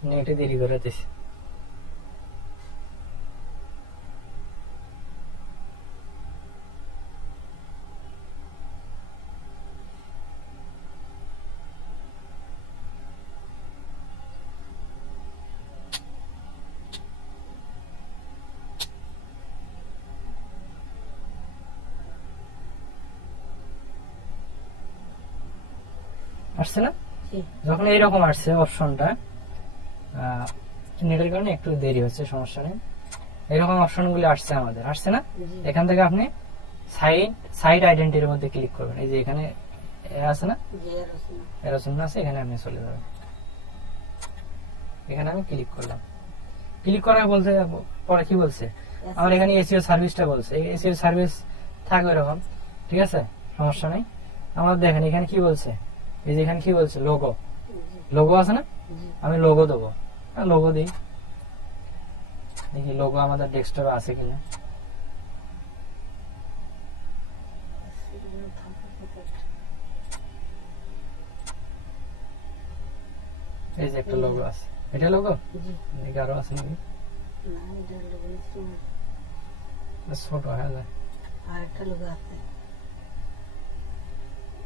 নেটে দেরি করে দিছি। আসছে না? জি যখন এইরকম আসছে অপশনটা, নেটের কারণে একটু দেরি হচ্ছে, সমস্যা নেই। এরকম অপশন গুলি আসছে আমাদের, আসছে না? জি এখান থেকে আপনি সাইট আইডেন্টিটির মধ্যে ক্লিক করবেন। এই যে এখানে আছে না, জি রসুন। এরকম আছে, এখানে আপনি চলে যাবেন। এখানে আমি ক্লিক করলাম। ক্লিক করার বলতে পরে কি বলছে, আমার এখানে এসইও সার্ভিসটা বলছে। এই এসইও সার্ভিস থাকবে এরকম, ঠিক আছে, সমস্যা নেই। আমার দেখেন এখানে কি বলছে, এই যে এখানে কি বলছে, লোগো, জি লোগো আছে না, জি আমি লোগো দেবো। লোগো দিই, দেখি লোগো আমাদের ডেস্কটপে আছে কিনা। এই যে একটা লোগো আছে, এটা লোগো, জি দেখি আরো আছে নাকি। না এটা লোগো ইনস্ট্রুমেন্ট। ছোট হয়ে যায়, আর একটা লোগো আছে।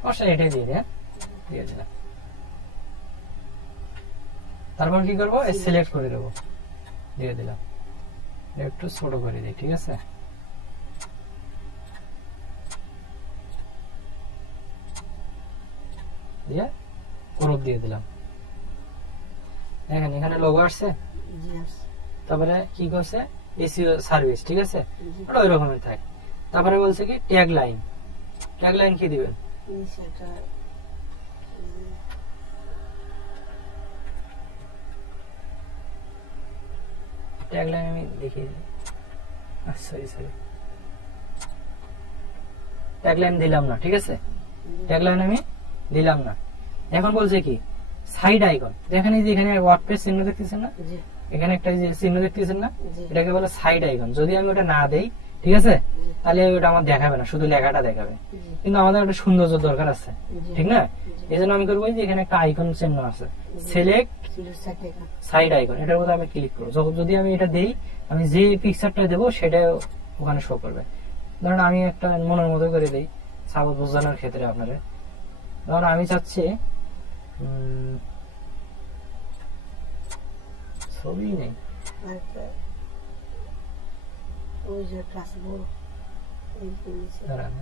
অবশ্যই এটাই দিয়ে দিই, দিয়ে দিলাম। তারপর কি করবো, সিলেক্ট করে দেবো, দিয়ে দিলাম। একটু ছোট করে দিই, ঠিক আছে। দিয়ে ক্রপ দিয়ে দিলাম। দেখেন এখানে লোগো আসছে। জি আছে। তারপরে কি করছে, এসইও সার্ভিস, ঠিক আছে, জি ওটা ওই রকমের থাকে। তারপরে বলছে কি ট্যাগ লাইন, ট্যাগ লাইন কি দিবেন? নিচে একটা ট্যাগ লাইন আমি দেখিয়ে দিই, সরি ট্যাগ লাইন দিলাম না, ঠিক আছে। ট্যাগ লাইন আমি দিলাম না। এখন বলছে কি সাইড আইকন, দেখেন এই যে এখানে ওয়ার্ডপ্রেস চিহ্ন দেখতেছেন না, জি এখানে একটা যে চিহ্ন দেখতেছেন না, জি এটাকে বলে সাইড আইকন। যদি আমি ওটা না দেই, ঠিক আছে, জি তাহলে ওটা আমার দেখাবে না, শুধু লেখাটা দেখাবে। জি কিন্তু আমাদের একটা সৌন্দর্য দরকার আছে, জি ঠিক না? এই জন্য আমি করবো যে এখানে একটা আইকন চিহ্ন আছে, select select side side icon, এটার মধ্যে আমি ক্লিক করবো। যখন যদি আমি এটা দেই, আমি যে পিকচারটা দেবো সেটা ওখানে শো করবে। ধরুন আমি একটা মনের মতো করে দিই, সাপোজ বোঝানোর ক্ষেত্রে আপনাদের। ধরুন আমি চাচ্ছি ছবি নেই, আরেকটা ওই যে ক্লাস বড় এই যে নিচে দাঁড়ান,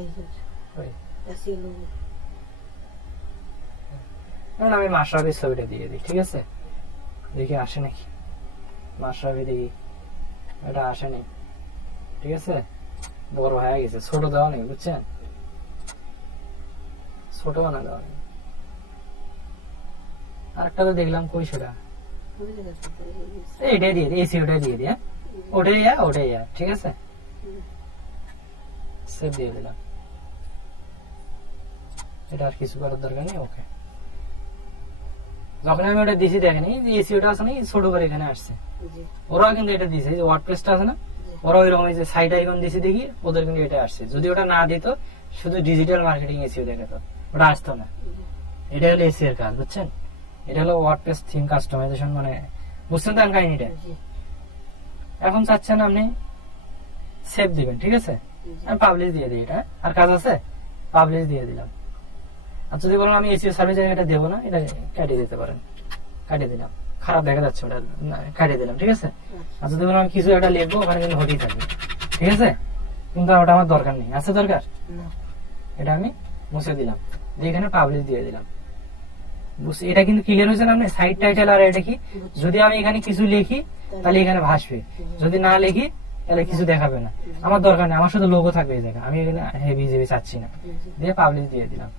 এই যে ওই। AC logo. ধরুন আমি মাশরাফির ছবিটা দিয়ে দিই, ঠিক আছে, দেখি আসে নাকি। মাশরাফি দেখি এটা আসেনি, ঠিক আছে, বড় হয়ে গেছে, ছোট দেওয়া নেই বুঝছেন, ছোট বানা দেওয়া নেই। আরেকটা তো দেখলাম কই সেটা, এইটাই দিয়ে দিই, এসি ওটাই দিয়ে দিই, হ্যাঁ ওটাই ঠিক আছে, সেভ দিয়ে দিলাম, এটা আর কিছু করার দরকার নেই। ওকে, যখন আমি ওটা দিছি দেখেনি এসি ওটা আছে না ছোট করে এখানে আসছে, ওরাও কিন্তু এটা দিছে, যে ওয়ার্ডপ্রেসটা আছে না, ওরা ওইরকম যে সাইড আইকন দিছে দেখি, ওদের কিন্তু এটা আসছে। যদি ওটা না দিত, শুধু ডিজিটাল মার্কেটিং এসিও দেখাতো, ওটা আসতো না। এটা হলো এসি এর কাজ, বুঝছেন, এটা হলো ওয়ার্ডপ্রেস থিম কাস্টমাইজেশন, মানে বুঝছেন তো কাহিনীটা। এখন চাচ্ছেন আপনি সেভ দিবেন, ঠিক আছে, আমি পাবলিশ দিয়ে দিই, এটা আর কাজ আছে, পাবলিশ দিয়ে দিলাম। আর যদি বলেন আমি এসিও সার্ভিস এটা দেবো না, এটা কাটিয়ে দিতে পারেন, কাটিয়ে দিলাম, খারাপ দেখা যাচ্ছে ওটা, কাটিয়ে দিলাম, ঠিক আছে। আর যদি বলেন আমি কিছু একটা লিখবো, ওখানে কিন্তু হতেই থাকবে, ঠিক আছে, কিন্তু ওটা আমার দরকার নেই, আছে দরকার, এটা আমি মুছে দিলাম, দিয়ে এখানে পাবলিশ দিয়ে দিলাম। এটা কিন্তু ক্লিয়ার হয়েছে না আপনি, সাইড টাইটেল আর এটা কি, যদি আমি এখানে কিছু লিখি তাহলে এখানে ভাসবে, যদি না লিখি তাহলে কিছু দেখাবে না, আমার দরকার নেই, আমার শুধু লোগো থাকবে এই জায়গায়, আমি এখানে হেভি জেবি চাচ্ছি না, দিয়ে পাবলিশ দিয়ে দিলাম,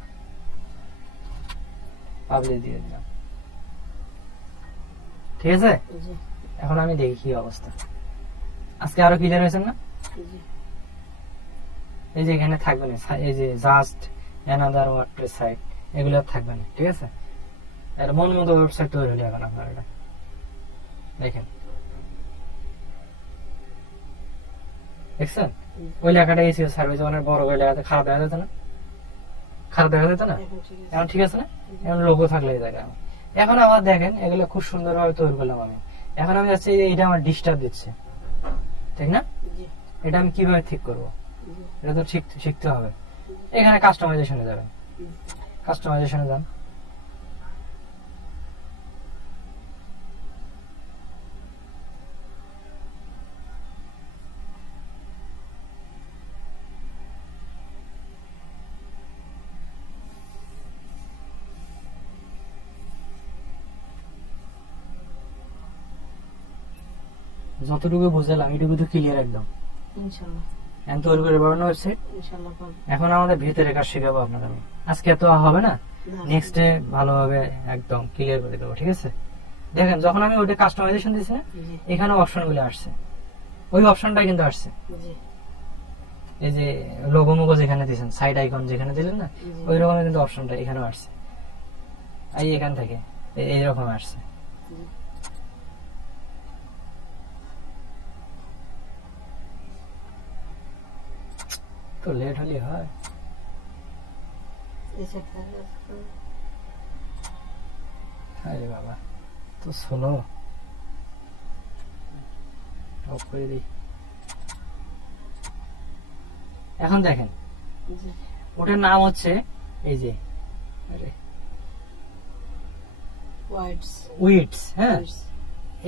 পাবলিশ দিয়ে দিলাম, ঠিক আছে। এখন আমি দেখি কি অবস্থা, আজকে আরো ক্লিয়ার হয়েছে না, এই যে এখানে থাকবে না, এই যে জাস্ট অ্যানাদার ওয়ার্ডপ্রেস সাইট, এগুলো থাকবে না, ঠিক আছে। আর মন মতো ওয়েবসাইট তৈরি হলে এখন আপনার এটা দেখেন, দেখছেন ওই লেখাটা এসিও সার্ভিস অনেক বড় করে লেখাতে খারাপ দেখা যেত না, খারাপ দেখা যেত না, এখন ঠিক আছে না, এখন লোগো থাকলে এই জায়গায়। এখন আবার দেখেন এগুলো খুব সুন্দরভাবে তৈরি করলাম আমি, এখন আমি যাচ্ছি এটা আমার ডিস্টার্ব দিচ্ছে, ঠিক না, এটা আমি কিভাবে ঠিক করবো, এটা তো শিখতে হবে। এখানে কাস্টমাইজেশনে যাবেন, কাস্টমাইজেশনে যান, যতটুকু বুঝলাম এটুকু তো ক্লিয়ার একদম, এখন তৈরি করে পাবেন ওয়েবসাইট। এখন আমাদের ভিতরে কাজ শেখাবো আপনাদের, আজকে তো হবে না, নেক্সট ডে ভালোভাবে একদম ক্লিয়ার করে দেবো, ঠিক আছে। দেখেন যখন আমি ওইটা কাস্টমাইজেশন দিচ্ছি না, এখানে অপশন গুলো আসছে, ওই অপশনটা কিন্তু আসছে, এই যে লোগো মোগো যেখানে দিয়েছেন, সাইড আইকন যেখানে দিলেন না, ওই রকম কিন্তু অপশনটা এখানেও আসছে, এই এখান থেকে এইরকম আসছে। তো লেট হলে হয়, আরে বাবা তো শোনো, অফ করে দিই। এখন দেখেন ওটার নাম হচ্ছে এই যে উইডস, হ্যাঁ,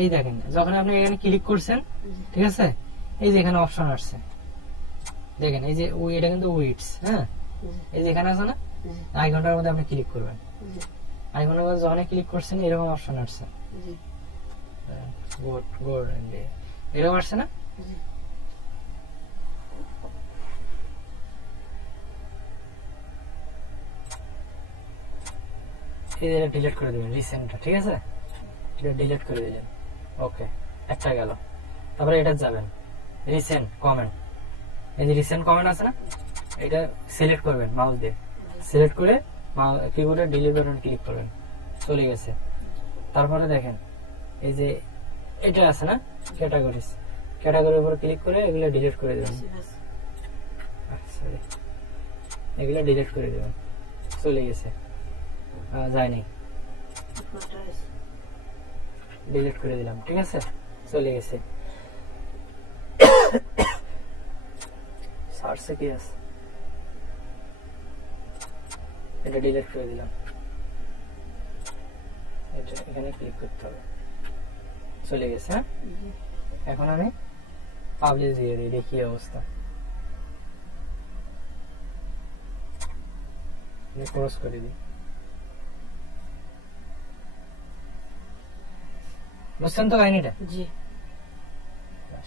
এই দেখেন যখন আপনি এখানে ক্লিক করছেন, ঠিক আছে, এই যে এখানে অপশন আসছে, দেখেন এই যে এটা কিন্তু উইডস, হ্যাঁ, এই যে এখানে আছে না, আইকনটার মধ্যে আপনি ক্লিক করবেন, আইকনের মধ্যে যখন ক্লিক করছেন এরকম অপশন আসছে, এরকম আসছে না, এটা ডিলিট করে দিবেন, রিসেন্টটা, ঠিক আছে, এটা ডিলিট করে দিলেন, ওকে, একটা গেল। তারপরে এটা যাবেন রিসেন্ট কমেন্ট, এই যে রিসেন্ট কমেন্ট আছে না, এটা সিলেক্ট করবেন মাউস দিয়ে, সিলেক্ট করে কিবোর্ডে ডিলিট বাটন ক্লিক করবেন, চলে গেছে। তারপরে দেখেন এই যে এটা আছে না ক্যাটাগরিজ, ক্যাটাগরির উপর ক্লিক করে এগুলো ডিলিট করে দেবেন, এগুলো ডিলিট করে দেবেন, চলে গেছে, যায়নি, ডিলিট করে দিলাম, ঠিক আছে, চলে গেছে। সার্চে কি আছে, এটা ডিলিট করে দিলাম, এটা এখানে ক্লিক করতে হবে, চলে গেছে। হ্যাঁ, এখন আমি পাবলিশ দিয়ে দিই, দেখি অবস্থা, ক্রস করে দিই, বুঝছেন তো কাহিনীটা?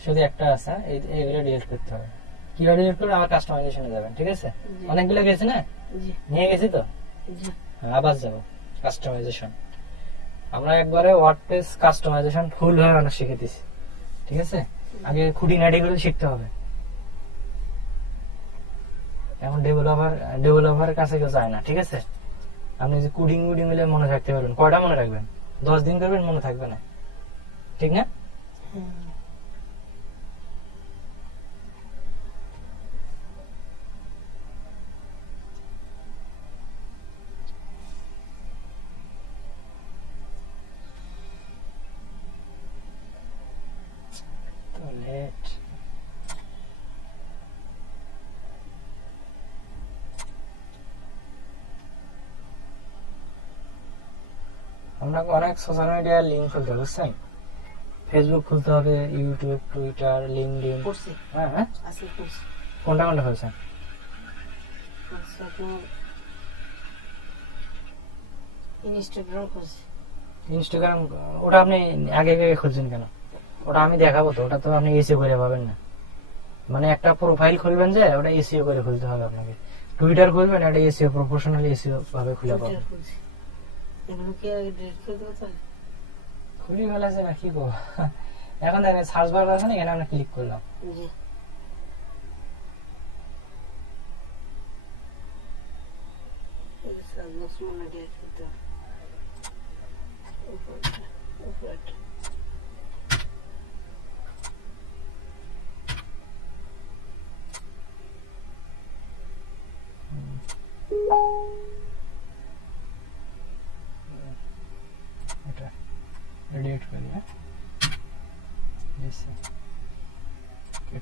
শুধু একটা আছে, এইগুলো ডিলিট করতে হবে। কিভাবে ডিলিট করবে? আবার কাস্টমাইজেশনে যাবেন, ঠিক আছে? অনেকগুলো গেছে না, জি নিয়ে গেছি তো, জি আবার যাব কাস্টমাইজেশন। আমরা একবারে ওয়ার্ডপ্রেস কাস্টমাইজেশন ফুল ভাবে আমরা শিখে দিছি, ঠিক আছে? আগে খুঁটিনাটি গুলো শিখতে হবে। এখন ডেভেলপারের কাছে কেউ যায় না, ঠিক আছে? আপনি যে কোডিং গুলো মনে থাকতে পারবেন, কয়টা মনে রাখবেন? 10 দিন করবেন, মনে থাকবে না, ঠিক না? লেট আমরা অনেক সোশ্যাল মিডিয়ার লিঙ্ক খুলতে হবে, বুঝছেন? ফেসবুক খুলতে হবে, ইউটিউব, টুইটার, লিঙ্কডইন। করছি হ্যাঁ হ্যাঁ, আছে করছি কোনটা কোনটা হয়েছে? আপনার ইনস্টাগ্রাম করছি। ইনস্টাগ্রাম ওটা আপনি আগে আগে খুলছেন কেন? ওটা আমি দেখাবো তো, ওটা তো আপনি এসিও করে পাবেন না। মানে একটা প্রোফাইল খুলবেন যে ওটা এসিও করে খুলতে হবে আপনাকে। টুইটার খুলবেন, এটা এসিও প্রফেশনাল এসিও ভাবে খুলে পাবেন। টুইটার করছি। এগুলো কি আগে ডিলিট করে দেবো তাহলে? খুলি ফেলেছে না, কি গো? এখন দেখেন সার্চ বার আছে না, এখানে আমরা ক্লিক করলাম। জি সাববক্স মনে ডিলিট করতে হবে। উপরে এটা ডিলিট করি, হ্যাঁ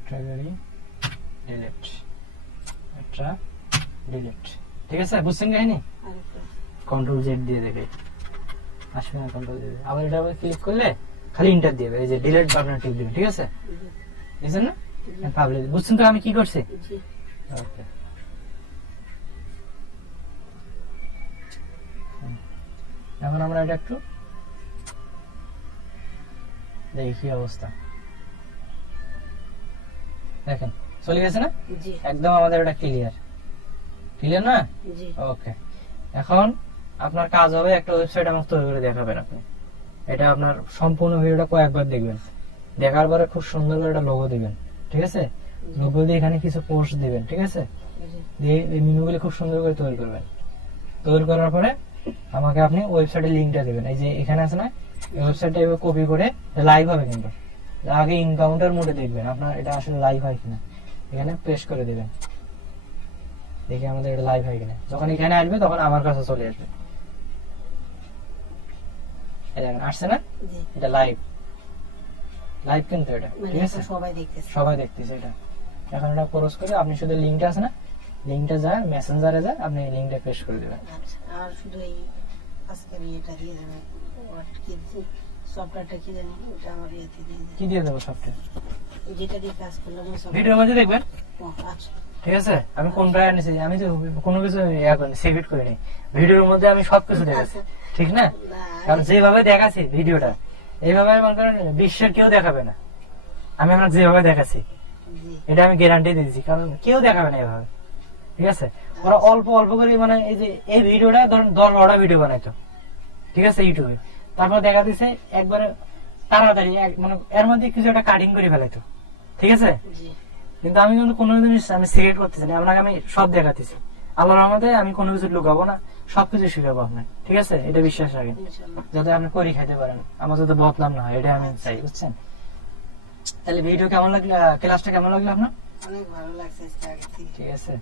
ক্যাটাগরি ডিলিট, এটা ডিলিট, ঠিক আছে? বুঝছেন কাহিনী? আরেকটা কন্ট্রোল জেড দিয়ে দেখে আসবে না, কন্ট্রোল জেড আবার এটা ক্লিক করলে খালি ইন্টার দিবে, এই যে ডিলিট বাটন টিপ দিবেন, ঠিক আছে? বুঝছেন না? পাবলিক বুঝছেন তো আমি কি করছি? জি ওকে, এখন আমরা এটা একটু দেখি কি অবস্থা। দেখেন চলে গেছে না? জি একদম আমাদের এটা ক্লিয়ার, ক্লিয়ার না? জি ওকে, এখন আপনার কাজ হবে একটা ওয়েবসাইট আমাকে তৈরি করে দেখাবেন আপনি। এটা আপনার সম্পূর্ণ ভিডিওটা কয়েকবার দেখবেন, দেখার পরে খুব সুন্দর করে একটা লোগো দিবেন, ঠিক আছে? লোগো দিয়ে এখানে কিছু পোস্ট দিবেন, ঠিক আছে? জি দিয়ে এই মেনুগুলো খুব সুন্দর করে তৈরি করবেন। তৈরি করার পরে আমাকে আপনি ওয়েবসাইটের লিঙ্কটা দিবেন, এই যে এখানে আছে না, এই ওয়েবসাইটটা এভাবে কপি করে লাইভ হবে, কিন্তু আগে ইনকাউন্টার মোডে দেখবেন আপনার এটা আসলে লাইভ হয় কিনা, এখানে পেস্ট করে দিবেন, দেখি আমাদের এটা লাইভ হয় কিনা। যখন এখানে আসবে তখন আমার কাছে চলে আসবে, এই দেখেন আসছে না, জি এটা লাইভ, লাইভ কিন্তু এটা, মানে ঠিক আছে? এখন সবাই দেখতেছে। সবাই দেখতেছে এটা। এখন এটা ক্রস করে আপনি শুধু লিঙ্কটা আছে না, লিঙ্কটা যায় মেসেঞ্জারে যায়, আপনি লিঙ্কটা পেস্ট করে দিবেন। আচ্ছা, আর শুধু এই আজকের ইয়েটা দিয়ে দেবেন, ওয়ার্ড কি সফটওয়্যারটা কি জানি, ওটা আমার ইয়েতে দিয়ে দেবেন। কি দিয়ে দেবো সফটওয়্যার? যেটা দিয়ে কাজ করলাম ওই সফটওয়্যার। ভিডিওর মধ্যে দেখবেন, আচ্ছা ঠিক আছে? আমি কোন ব্র্যান্ড নিছি, আমি তো কোনো কিছু ইয়া করিনি, সেভ করিনি। ভিডিওর মধ্যে আমি সবকিছু দেখাচ্ছি, ঠিক না? না, কারণ যেভাবে দেখাচ্ছি ভিডিওটা, এইভাবে মনে করেন বিশ্বের কেউ দেখাবে না। আমি আপনাকে যেভাবে দেখাচ্ছি জি এটা আমি গ্যারান্টি দিচ্ছি, কারণ কেউ দেখাবে না এভাবে, ঠিক আছে? ওরা অল্প অল্প করে, মানে এই যে এই ভিডিওটা ধরেন 10-12টা ভিডিও বানাইতো, ঠিক আছে, ইউটিউবে। তারপর দেখা দিচ্ছে একবারে তাড়াতাড়ি মানে এর মধ্যে কিছু একটা কাটিং করে ফেলাইতো, ঠিক আছে? জি কিন্তু আমি কিন্তু কোনো জিনিস আমি সিলেক্ট করতেছি না, আপনাকে আমি সব দেখাতেছি। আল্লাহর রহমতে আমি কোনো কিছু লুকাবো না, সবকিছু শিখাবো আপনার, ঠিক আছে? এটা বিশ্বাস রাখেন, ইনশাআল্লাহ। যাতে আপনি করে খাইতে পারেন, আমার যাতে বদনাম না হয়, এটা আমি চাই, বুঝছেন? তাহলে ভিডিও কেমন লাগলো, ক্লাসটা কেমন লাগলো আপনার? অনেক ভালো লাগছে আজকে আগে থেকে। ঠিক আছে।